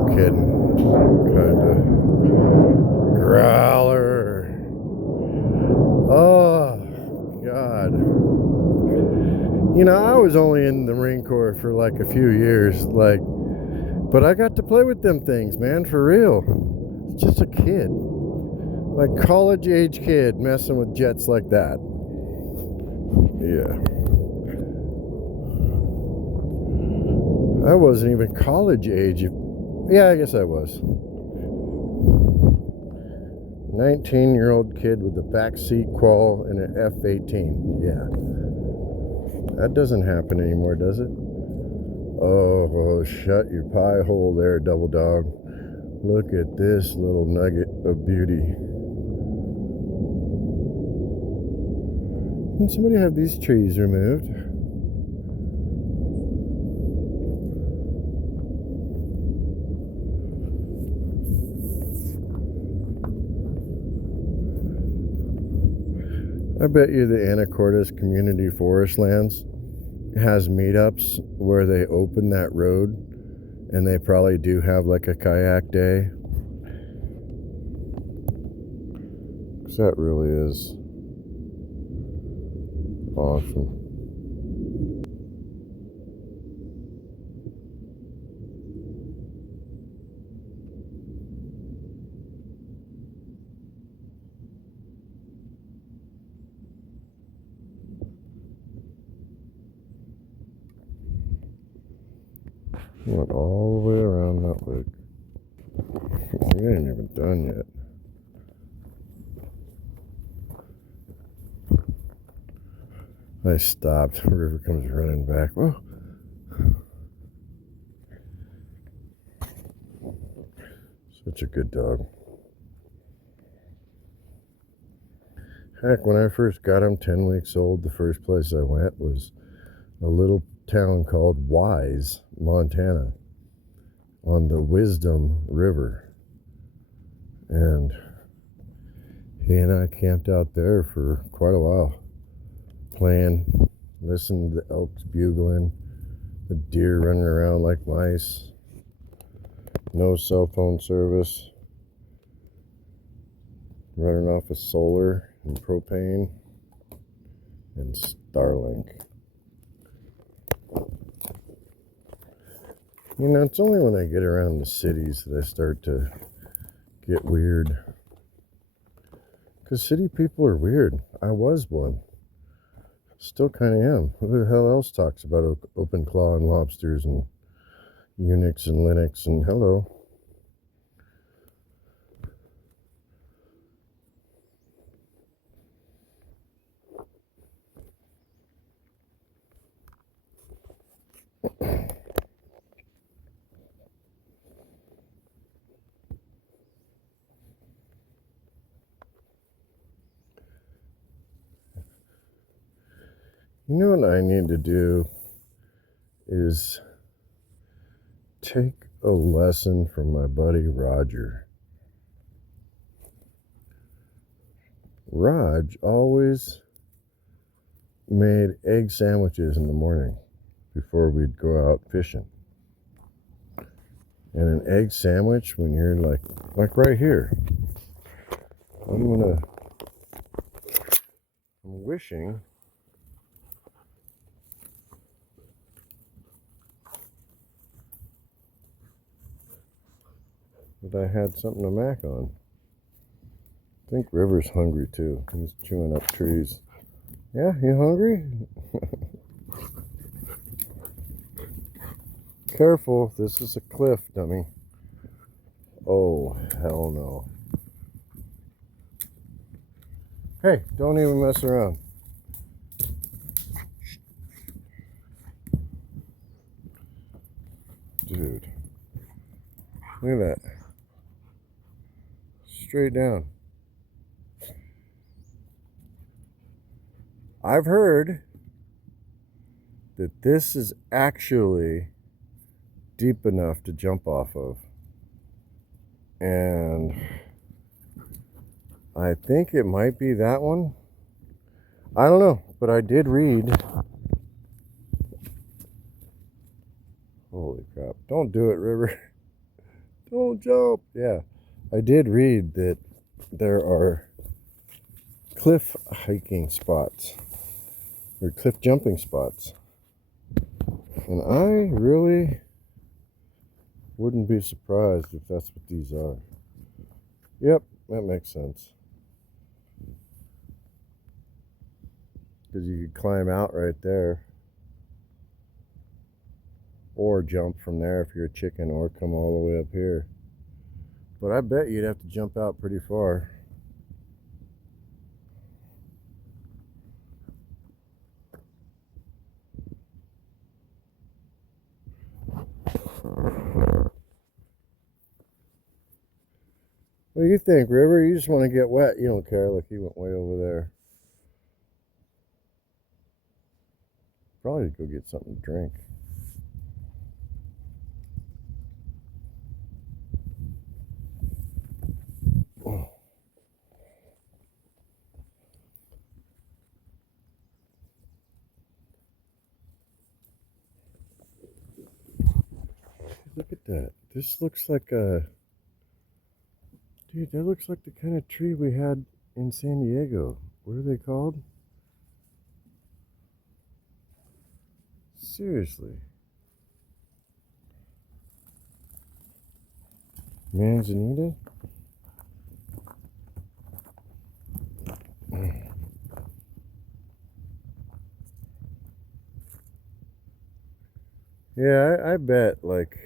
I'm kidding. Kind of growler. Oh, God. You know, I was only in the Marine Corps for like a few years, but I got to play with them things, man, for real. Just a kid. Like college age kid messing with jets like that. Yeah. I wasn't even college age. Yeah, I guess I was. 19-year-old kid with a backseat qual and an F-18. Yeah. That doesn't happen anymore, does it? Oh, shut your pie hole there, double dog. Look at this little nugget of beauty. Can somebody have these trees removed? I bet you the Anacortes Community Forest Lands has meetups where they open that road, and they probably do have like a kayak day. 'Cause that really is awesome. Went all the way around that lake. We ain't even done yet. I stopped. The river comes running back. Whoa. Such a good dog. Heck, when I first got him 10 weeks old, the first place I went was a little town called Wise, Montana, on the Wisdom River. And he and I camped out there for quite a while, playing, listening to the elks bugling, the deer running around like mice, no cell phone service, running off of solar and propane and Starlink. You know, it's only when I get around the cities that I start to get weird. Because city people are weird. I was one. Still kind of am. Who the hell else talks about open claw and lobsters and Unix and Linux and hello? You know what I need to do is take a lesson from my buddy Roger. Raj always made egg sandwiches in the morning before we'd go out fishing. And an egg sandwich when you're like right here. I'm wishing that I had something to mac on. I think River's hungry too. He's chewing up trees. Yeah, you hungry? Careful, this is a cliff, dummy. Oh, hell no. Hey, don't even mess around. Dude. Look at that. Straight down. I've heard that this is actually deep enough to jump off of. And I think it might be that one. I don't know, but I did read. Holy crap. Don't do it, River. Don't jump. Yeah, I did read that there are cliff hiking spots or cliff jumping spots. And I really wouldn't be surprised if that's what these are. Yep, that makes sense. Because you could climb out right there. Or jump from there if you're a chicken, or come all the way up here. But I bet you'd have to jump out pretty far. What do you think, River? You just want to get wet. You don't care. Look, he went way over there. Probably go get something to drink. Oh. Look at that. This looks like a... Dude, that looks like the kind of tree we had in San Diego. What are they called? Seriously. Manzanita? Yeah, I bet, like,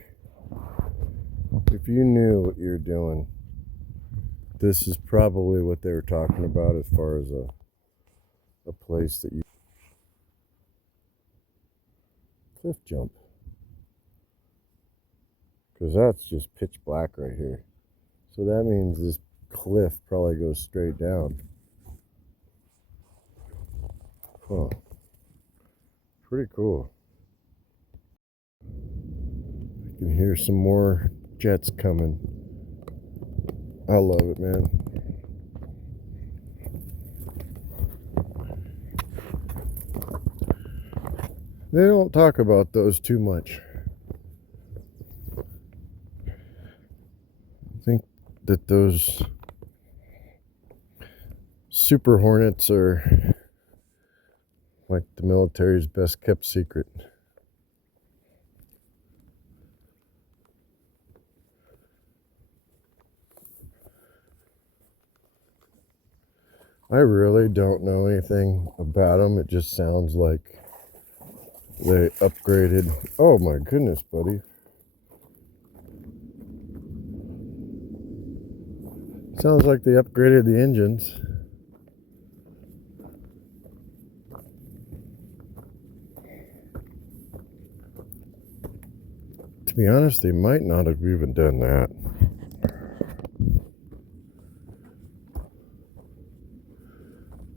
if you knew what you're doing, this is probably what they were talking about as far as a place that you cliff jump. Because that's just pitch black right here. So that means this cliff probably goes straight down. Huh. Pretty cool. I can hear some more jets coming. I love it, man. They don't talk about those too much. I think that those Super Hornets are like the military's best kept secret. I really don't know anything about them. It just sounds like they upgraded. Oh my goodness, buddy. Sounds like they upgraded the engines. To be honest, they might not have even done that.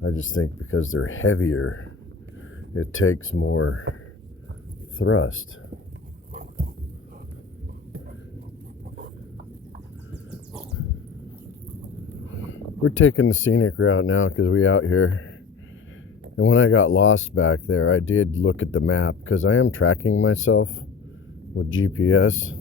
I just think because they're heavier, it takes more thrust. We're taking the scenic route now because we out here. And when I got lost back there, I did look at the map because I am tracking myself with GPS.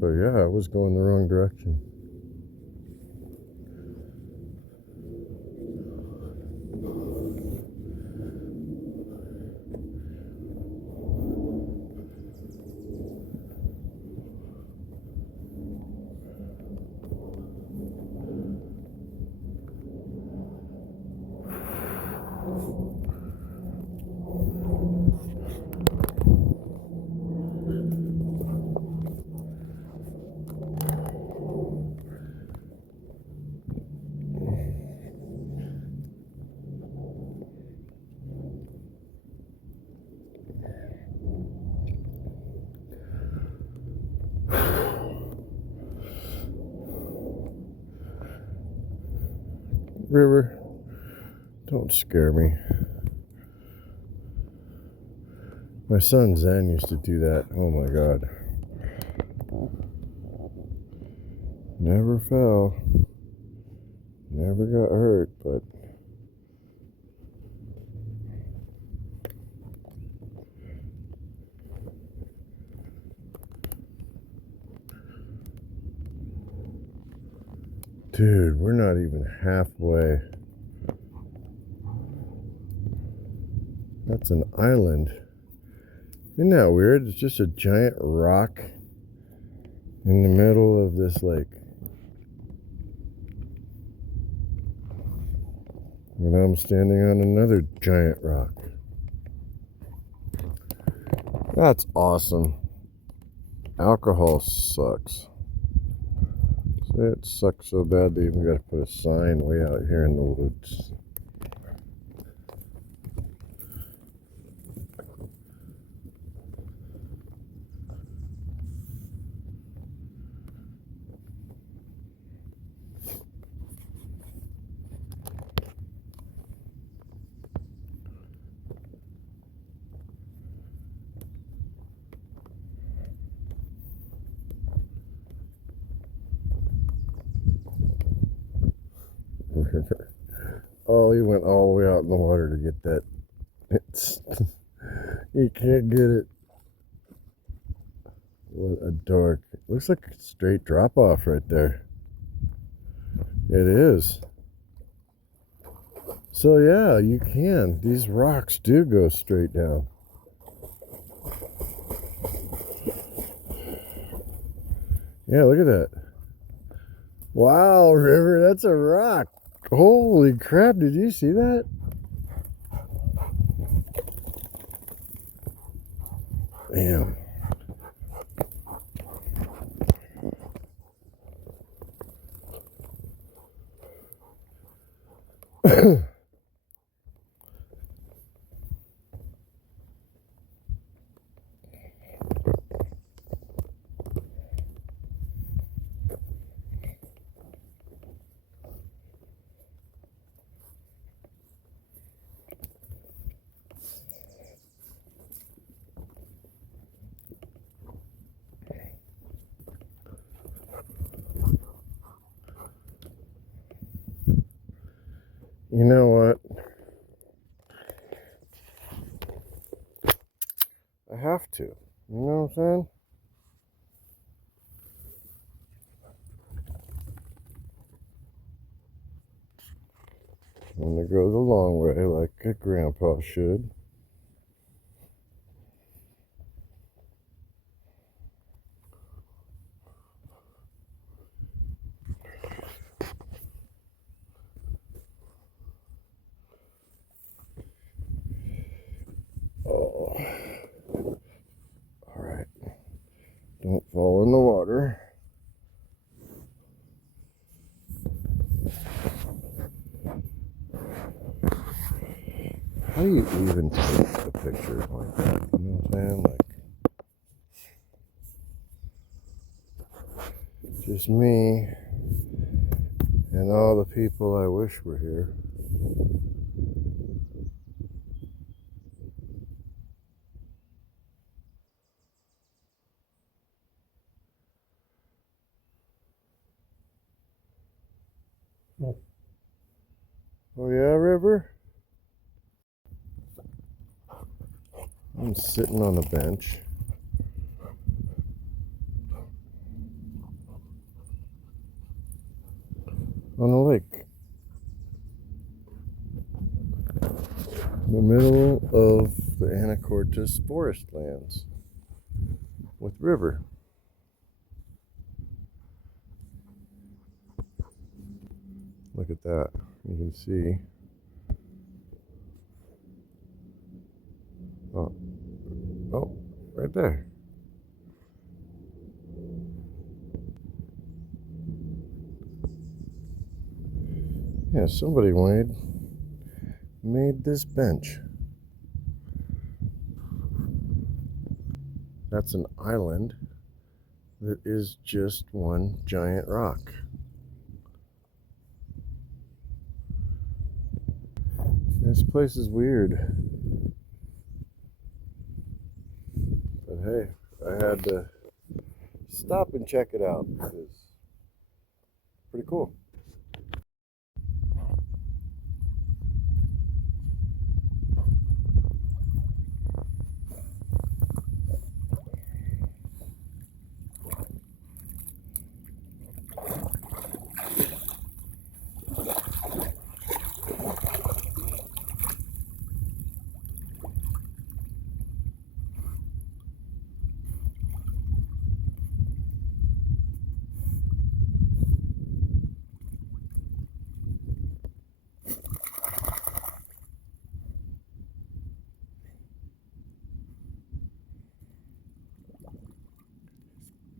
But yeah, I was going the wrong direction. River, don't scare me. My son Zen used to do that. Oh my God. Never fell. Never got hurt, but Dude, we're not even halfway. That's an island. Isn't that weird? It's just a giant rock in the middle of this lake. And I'm standing on another giant rock. That's awesome. Alcohol sucks. It sucks so bad they even got to put a sign way out here in the woods. Oh, he went all the way out in the water to get that. He can't get it. What a dork. Looks like a straight drop off right there. It is. So yeah, you can. These rocks do go straight down. Yeah, look at that. Wow, River, that's a rock. Holy crap, did you see that? Damn. You know what? I have to. You know what I'm saying? I'm gonna go the long way like a grandpa should. Oh. Alright. Don't fall in the water. How do you even take a picture like that? You know what I'm saying? Like, just me and all the people I wish were here. Oh yeah, River? I'm sitting on a bench. On a lake. In the middle of the Anacortes Forest Lands. With River. Look at that. You can see. Oh, right there. Yeah, somebody made this bench. That's an island that is just one giant rock. This place is weird. But hey, I had to stop and check it out because it's pretty cool.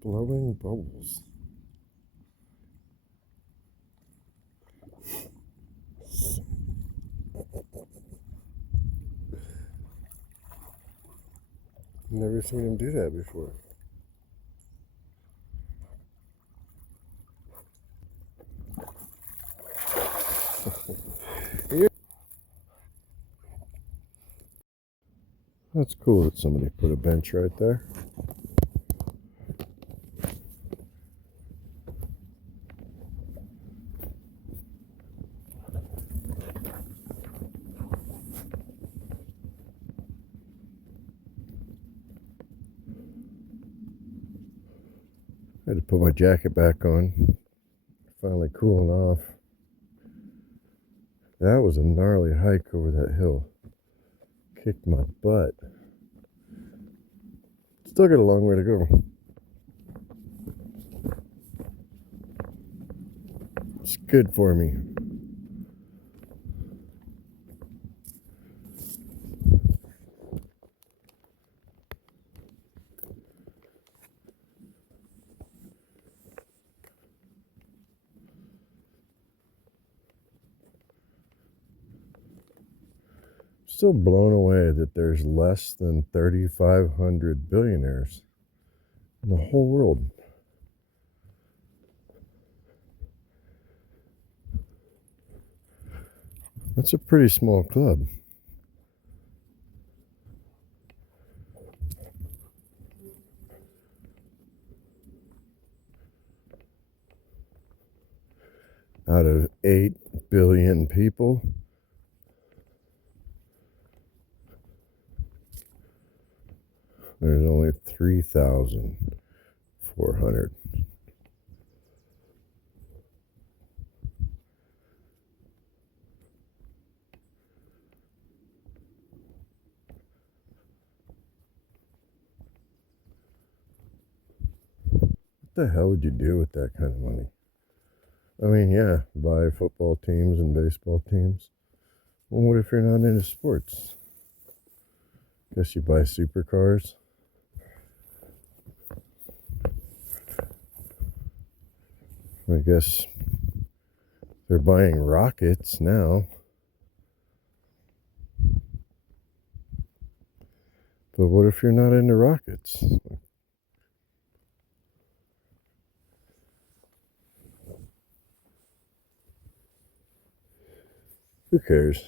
blowing bubbles. Never seen him do that before. That's cool that somebody put a bench right there. I had to put my jacket back on. Finally cooling off. That was a gnarly hike over that hill. Kicked my butt. Still got a long way to go. It's good for me. Still blown away that there's less than 3,500 billionaires in the whole world. That's a pretty small club. Out of 8 billion people, there's only 3,400. What the hell would you do with that kind of money? I mean, yeah, buy football teams and baseball teams. Well, what if you're not into sports? Guess you buy supercars. I guess they're buying rockets now. But what if you're not into rockets? Who cares?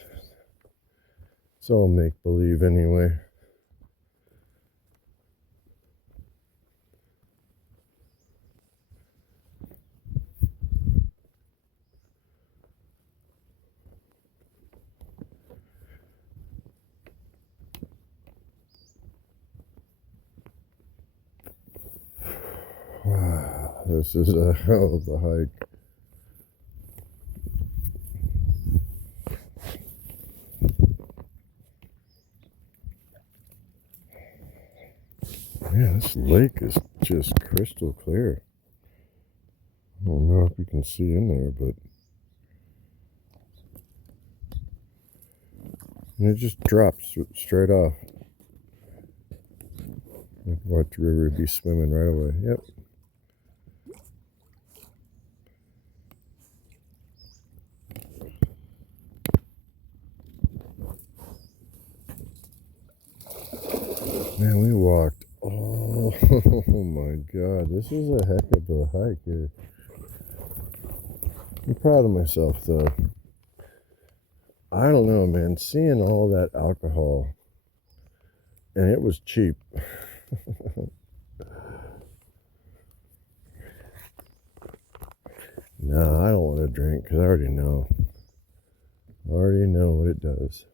It's all make-believe anyway. Wow, this is a hell of a hike. Man, this lake is just crystal clear. I don't know if you can see in there, but it just drops straight off. Watch the river be swimming right away. Yep. Man, we walked. Oh, oh my God. This is a heck of a hike here. I'm proud of myself, though. I don't know, man. Seeing all that alcohol, and it was cheap. No, I don't want to drink because I already know. I already know what it does.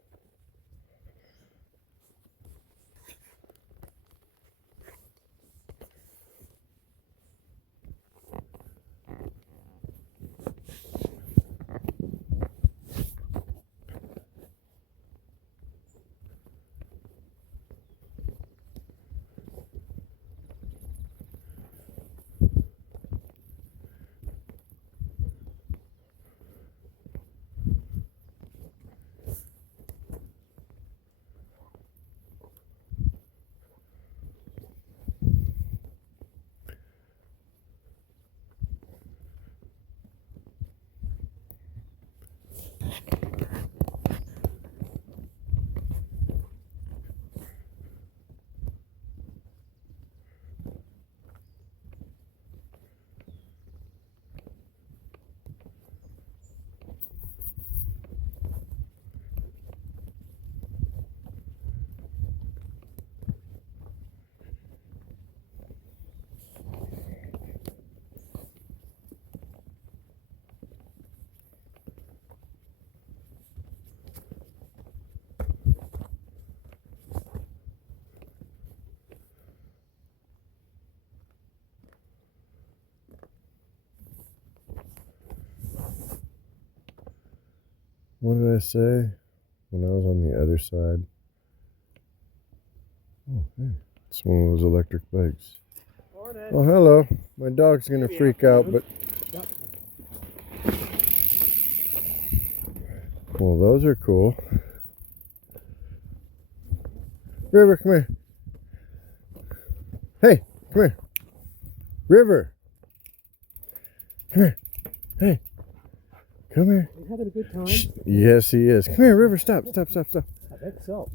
What did I say when I was on the other side? Oh, hey, it's one of those electric bikes. Morning. Oh, hello. My dog's gonna freak out, but well, those are cool. River, come here. Hey, come here. River. Come here. Hey. Come here. You having a good time? Shh. Yes, he is. Come here, River. Stop. I bet so.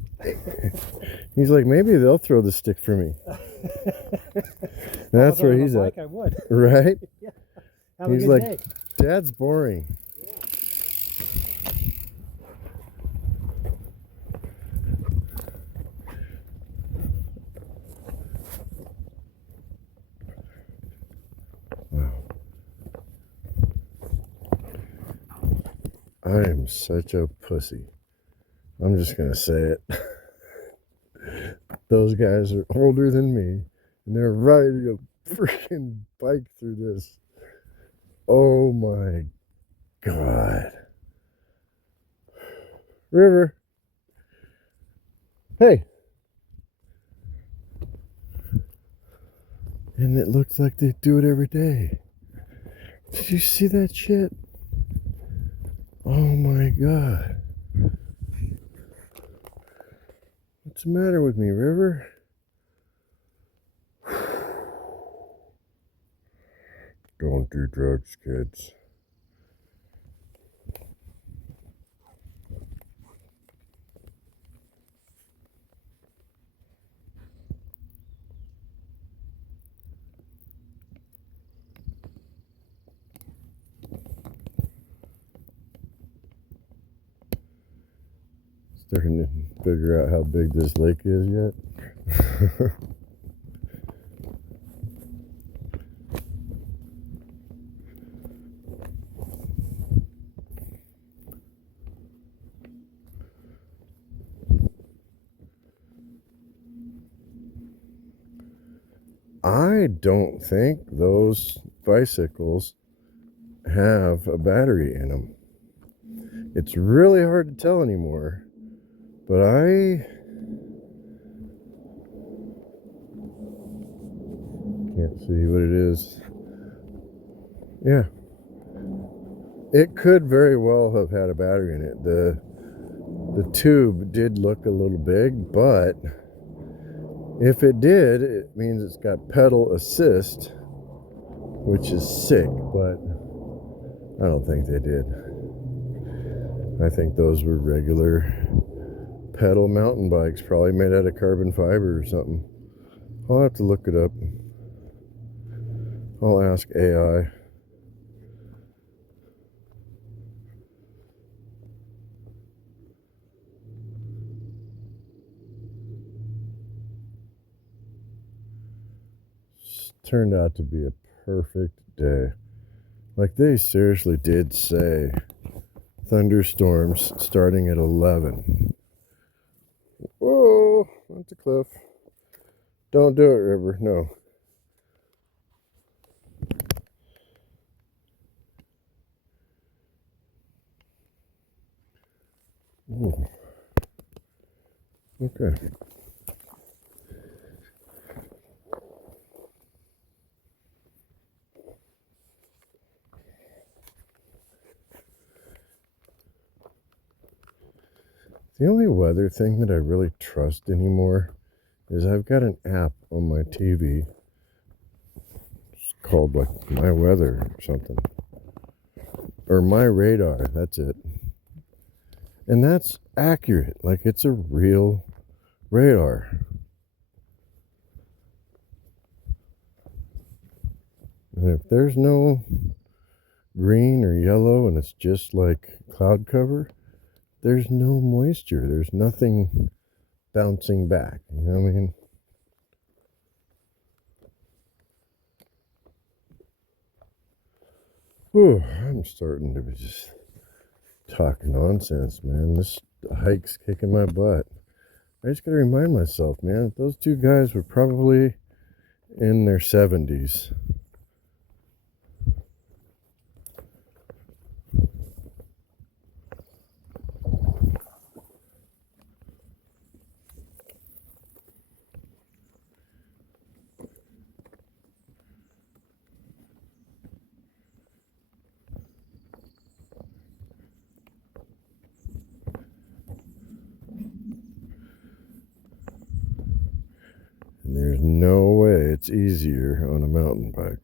He's like, maybe they'll throw the stick for me. That's where he's at. I would. Right? Yeah. Have He's a good like, day. Dad's boring. Wow. I am such a pussy. I'm just going to say it. Those guys are older than me, and they're riding a freaking bike through this. Oh my God. River. Hey. And it looks like they do it every day. Did you see that shit? Oh my God. What's the matter with me, River? Don't do drugs, kids. Starting to figure out how big this lake is yet. I don't think those bicycles have a battery in them. It's really hard to tell anymore, but I can't see what it is. Yeah, it could very well have had a battery in it. The tube did look a little big, but if it did, it means it's got pedal assist, which is sick, but I don't think they did. I think those were regular pedal mountain bikes, probably made out of carbon fiber or something. I'll have to look it up. I'll ask AI. Turned out to be a perfect day. Like they seriously did say thunderstorms starting at 11. Whoa, that's a cliff. Don't do it, River. No. Ooh. Okay. The only weather thing that I really trust anymore is I've got an app on my TV. It's called like My Weather or something. Or My Radar, that's it. And that's accurate. Like it's a real radar. And if there's no green or yellow and it's just like cloud cover, there's no moisture. There's nothing bouncing back. You know what I mean? Whew, I'm starting to be just talk nonsense, man. This hike's kicking my butt. I just gotta remind myself, man, those two guys were probably in their 70s. And there's no way it's easier on a mountain bike.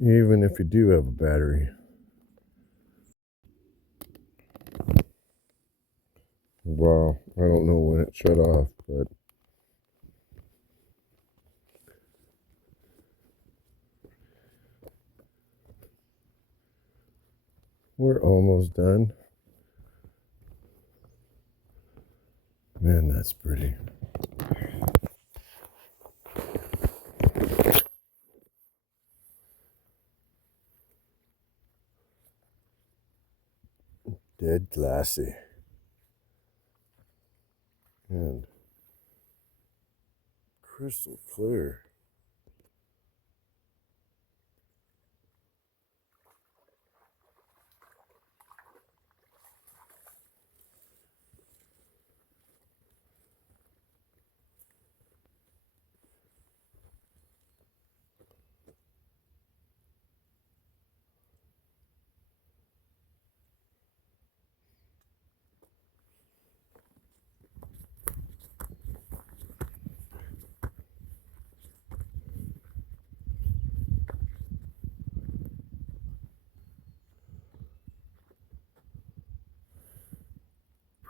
Even if you do have a battery. Wow, I don't know when it shut off, but we're almost done. Man, that's pretty. Dead glassy. And crystal clear.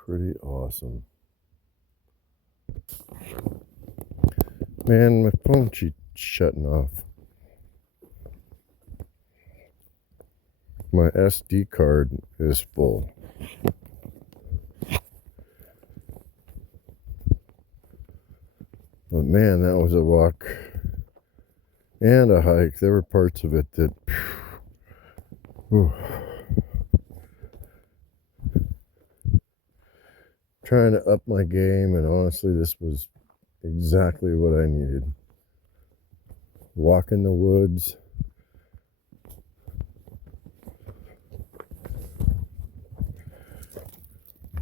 Pretty awesome. Man, my phone keeps shutting off. My SD card is full. But man, that was a walk and a hike. There were parts of it that... Whew. Trying to up my game, and honestly, this was exactly what I needed. Walk in the woods.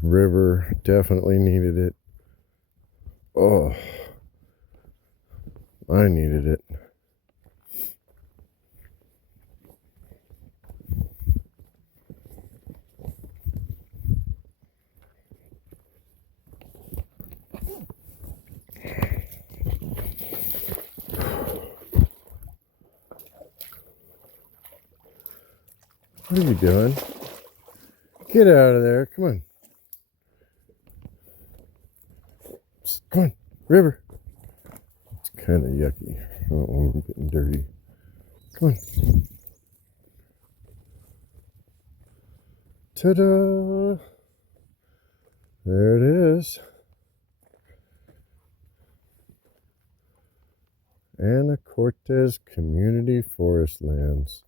River, definitely needed it. Oh, I needed it. What are you doing? Get out of there. Come on. Come on. River. It's kind of yucky. I don't want them getting dirty. Come on. Ta-da! There it is. Anacortes Community Forest Lands.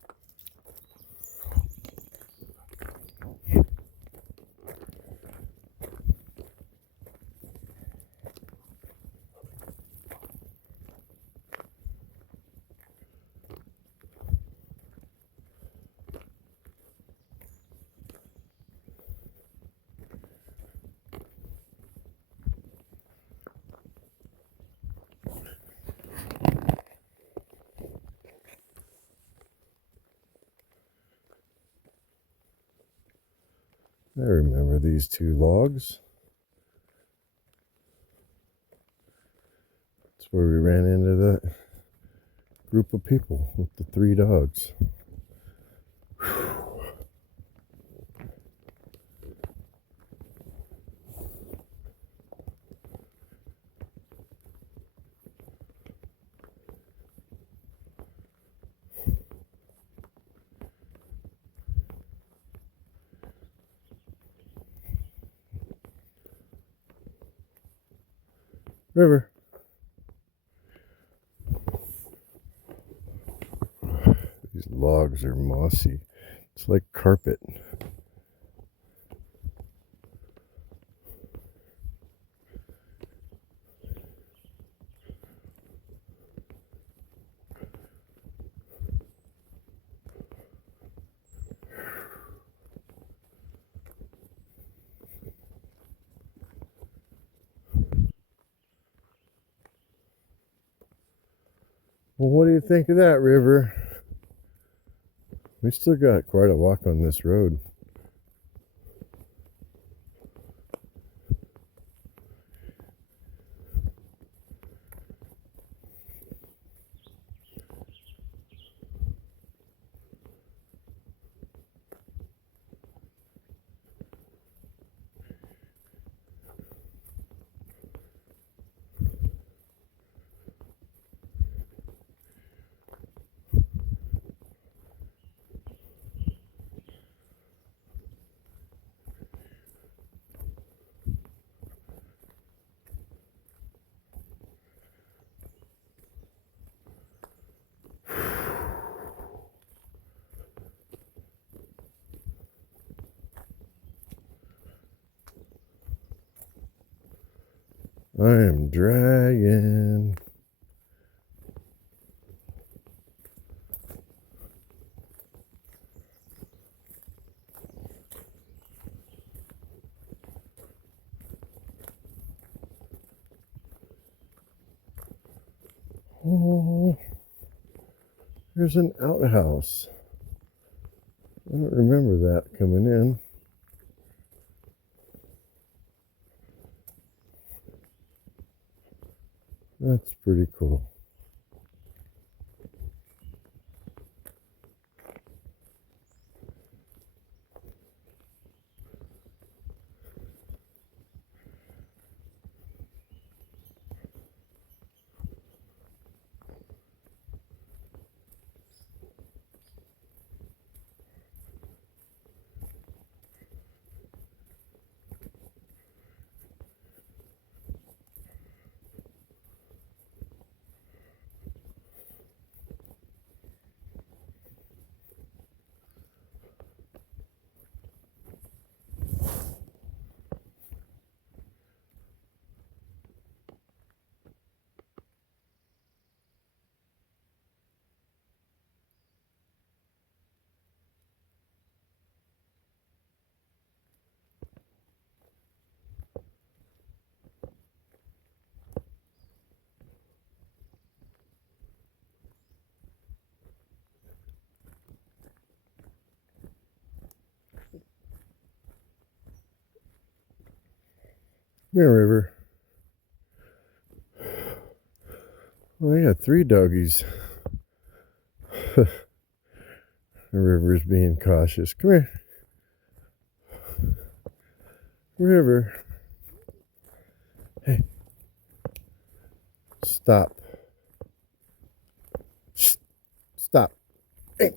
I remember these two logs. That's where we ran into that group of people with the 3 dogs. River. These logs are mossy. It's like carpet. Well, what do you think of that, River? We still got quite a walk on this road. I am dragging. Oh, there's an outhouse. I don't remember that coming in. That's pretty cool. Come here, River. Well, I got 3 doggies. The River's being cautious. Come here. River. Hey. Stop. Stop. Hey.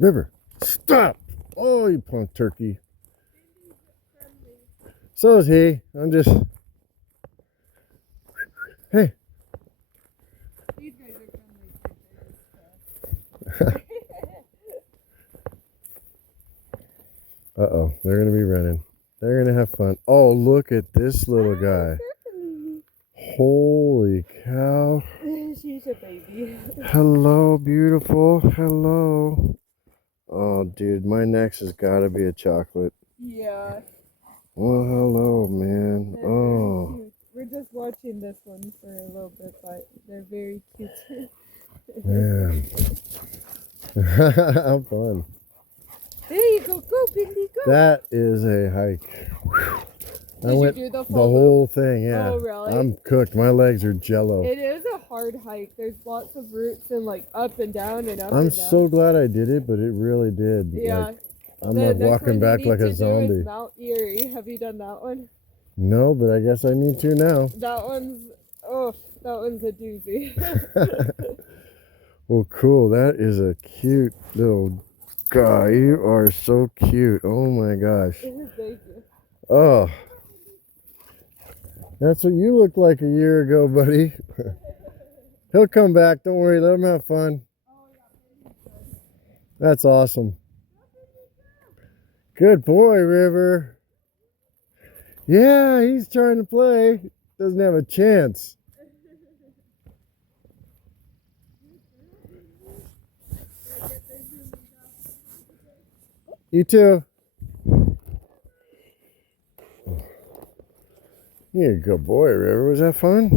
River. Stop. Oh, you punk turkey. So is he. I'm just... Hey. These guys are friendly. Uh-oh. They're going to be running. They're going to have fun. Oh, look at this little guy. Holy cow. She's a baby. Hello, beautiful. Hello. Oh, dude, my next has got to be a chocolate. Yeah. Well, hello, man. They're Oh, very cute. We're just watching this one for a little bit, but they're very cute. man. How fun. There you go, go, Bindi, go. That is a hike. I Did went you do the the full whole thing, yeah. Oh, really? I'm cooked. My legs are jello. It is a hard hike. There's lots of roots and like up and down and up I'm and down. so glad I did it, but it really did. Yeah. Like, I'm The like next walking one you back need like to a do zombie. is Mount Erie. Have you done that one? No, but I guess I need to now. That one's a doozy. Well, cool. That is a cute little guy. You are so cute. Oh my gosh. Thank you. Oh. That's what you looked like a year ago, buddy. He'll come back. Don't worry. Let him have fun. That's awesome. Good boy, River. Yeah, he's trying to play. Doesn't have a chance. You too. You're a good boy, River. Was that fun?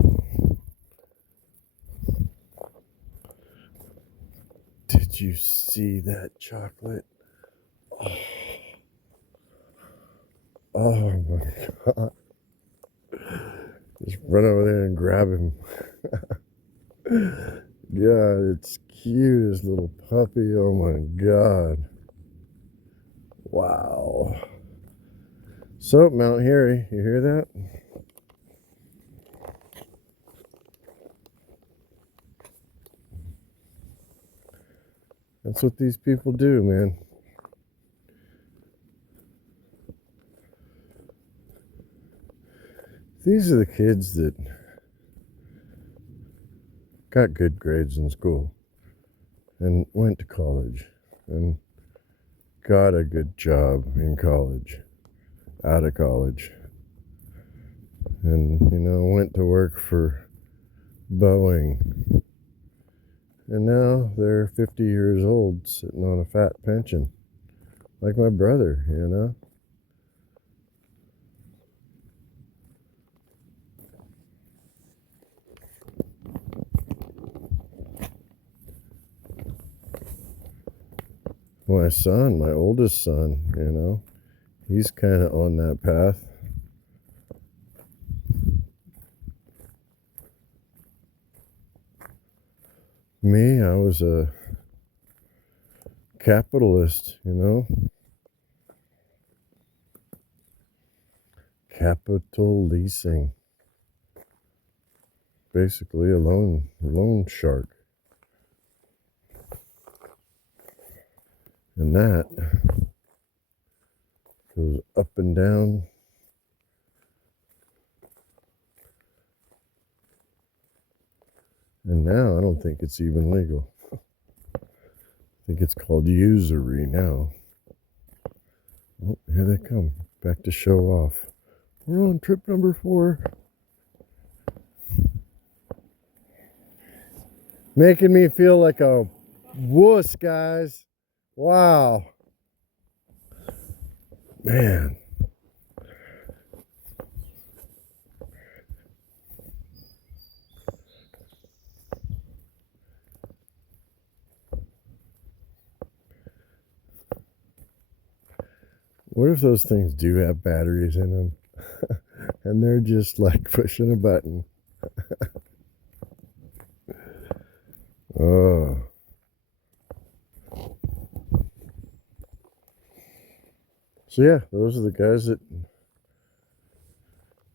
Did you see that chocolate? Oh my God. Just run over there and grab him. God, it's cutest little puppy. Oh my God. Wow. So, Mount Harry, you hear that? That's what these people do, man. These are the kids that got good grades in school and went to college and got a good job in college, out of college. and went to work for Boeing. And now they're 50 years old sitting on a fat pension, like my brother. My son, my oldest son, he's kind of on that path. Me, I was a capitalist. Capital leasing. Basically a loan shark. And that goes up and down. And now I don't think it's even legal. I think it's called usury now. Oh, here they come. Back to show off. We're on trip number 4. Making me feel like a wuss, guys. Wow. Man. What if those things do have batteries in them? And they're just like pushing a button. Oh. So yeah, those are the guys that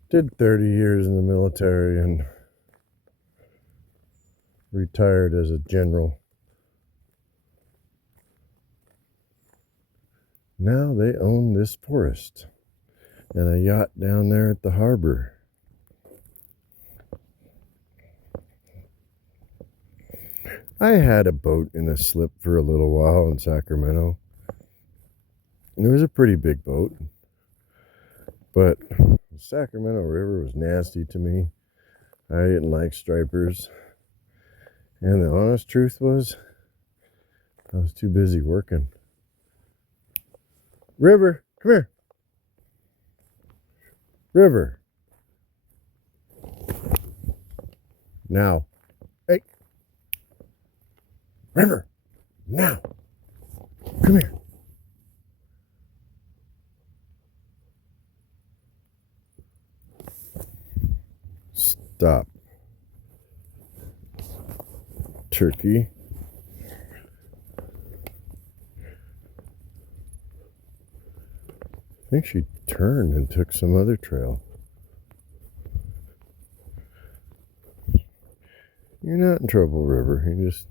did 30 years in the military and retired as a general. Now they own this forest and a yacht down there at the harbor. I had a boat in a slip for a little while in Sacramento. And it was a pretty big boat. But the Sacramento River was nasty to me. I didn't like stripers. And the honest truth was, I was too busy working. River, come here. River. Now. Hey. River. Now. Come here. Stop. Turkey. I think she turned and took some other trail. You're not in trouble, River. You just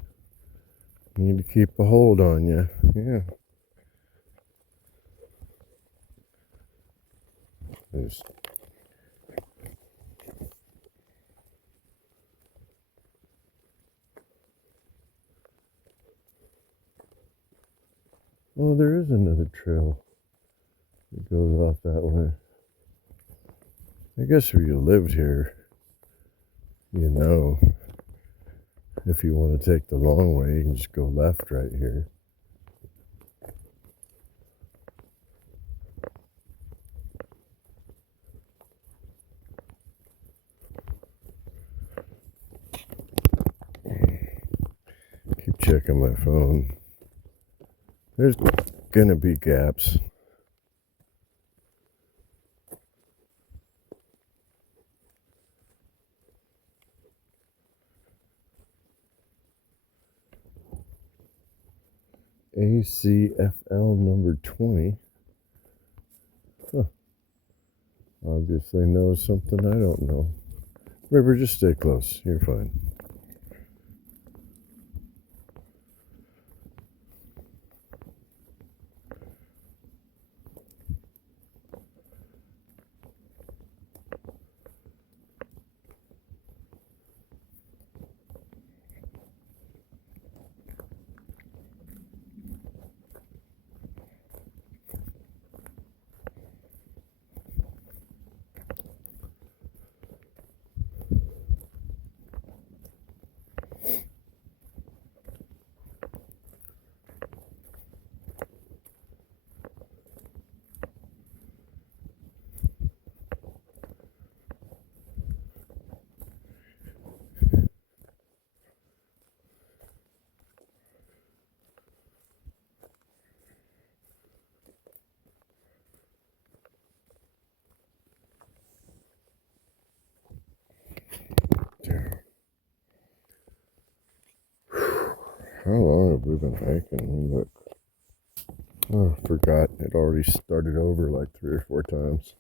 need to keep a hold on you. Yeah. There's oh, there is another trail that goes off that way. I guess if you lived here, if you want to take the long way, you can just go left right here. Keep checking my phone. There's gonna be gaps. ACFL number 20. Huh. Obviously knows something I don't know. River, just stay close. You're fine. How long have we been hiking? Look. Oh, I forgot. It already started over like 3 or 4 times.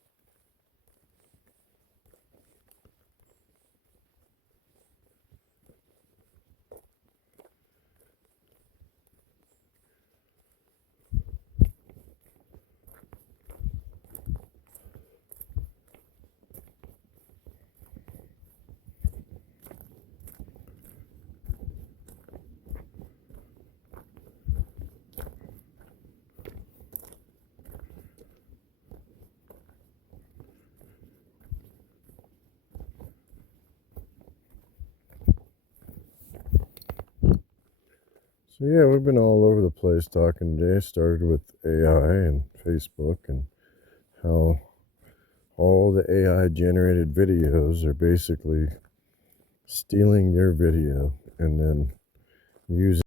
So yeah, we've been all over the place talking today. Started with AI and Facebook and how all the AI generated videos are basically stealing your video and then using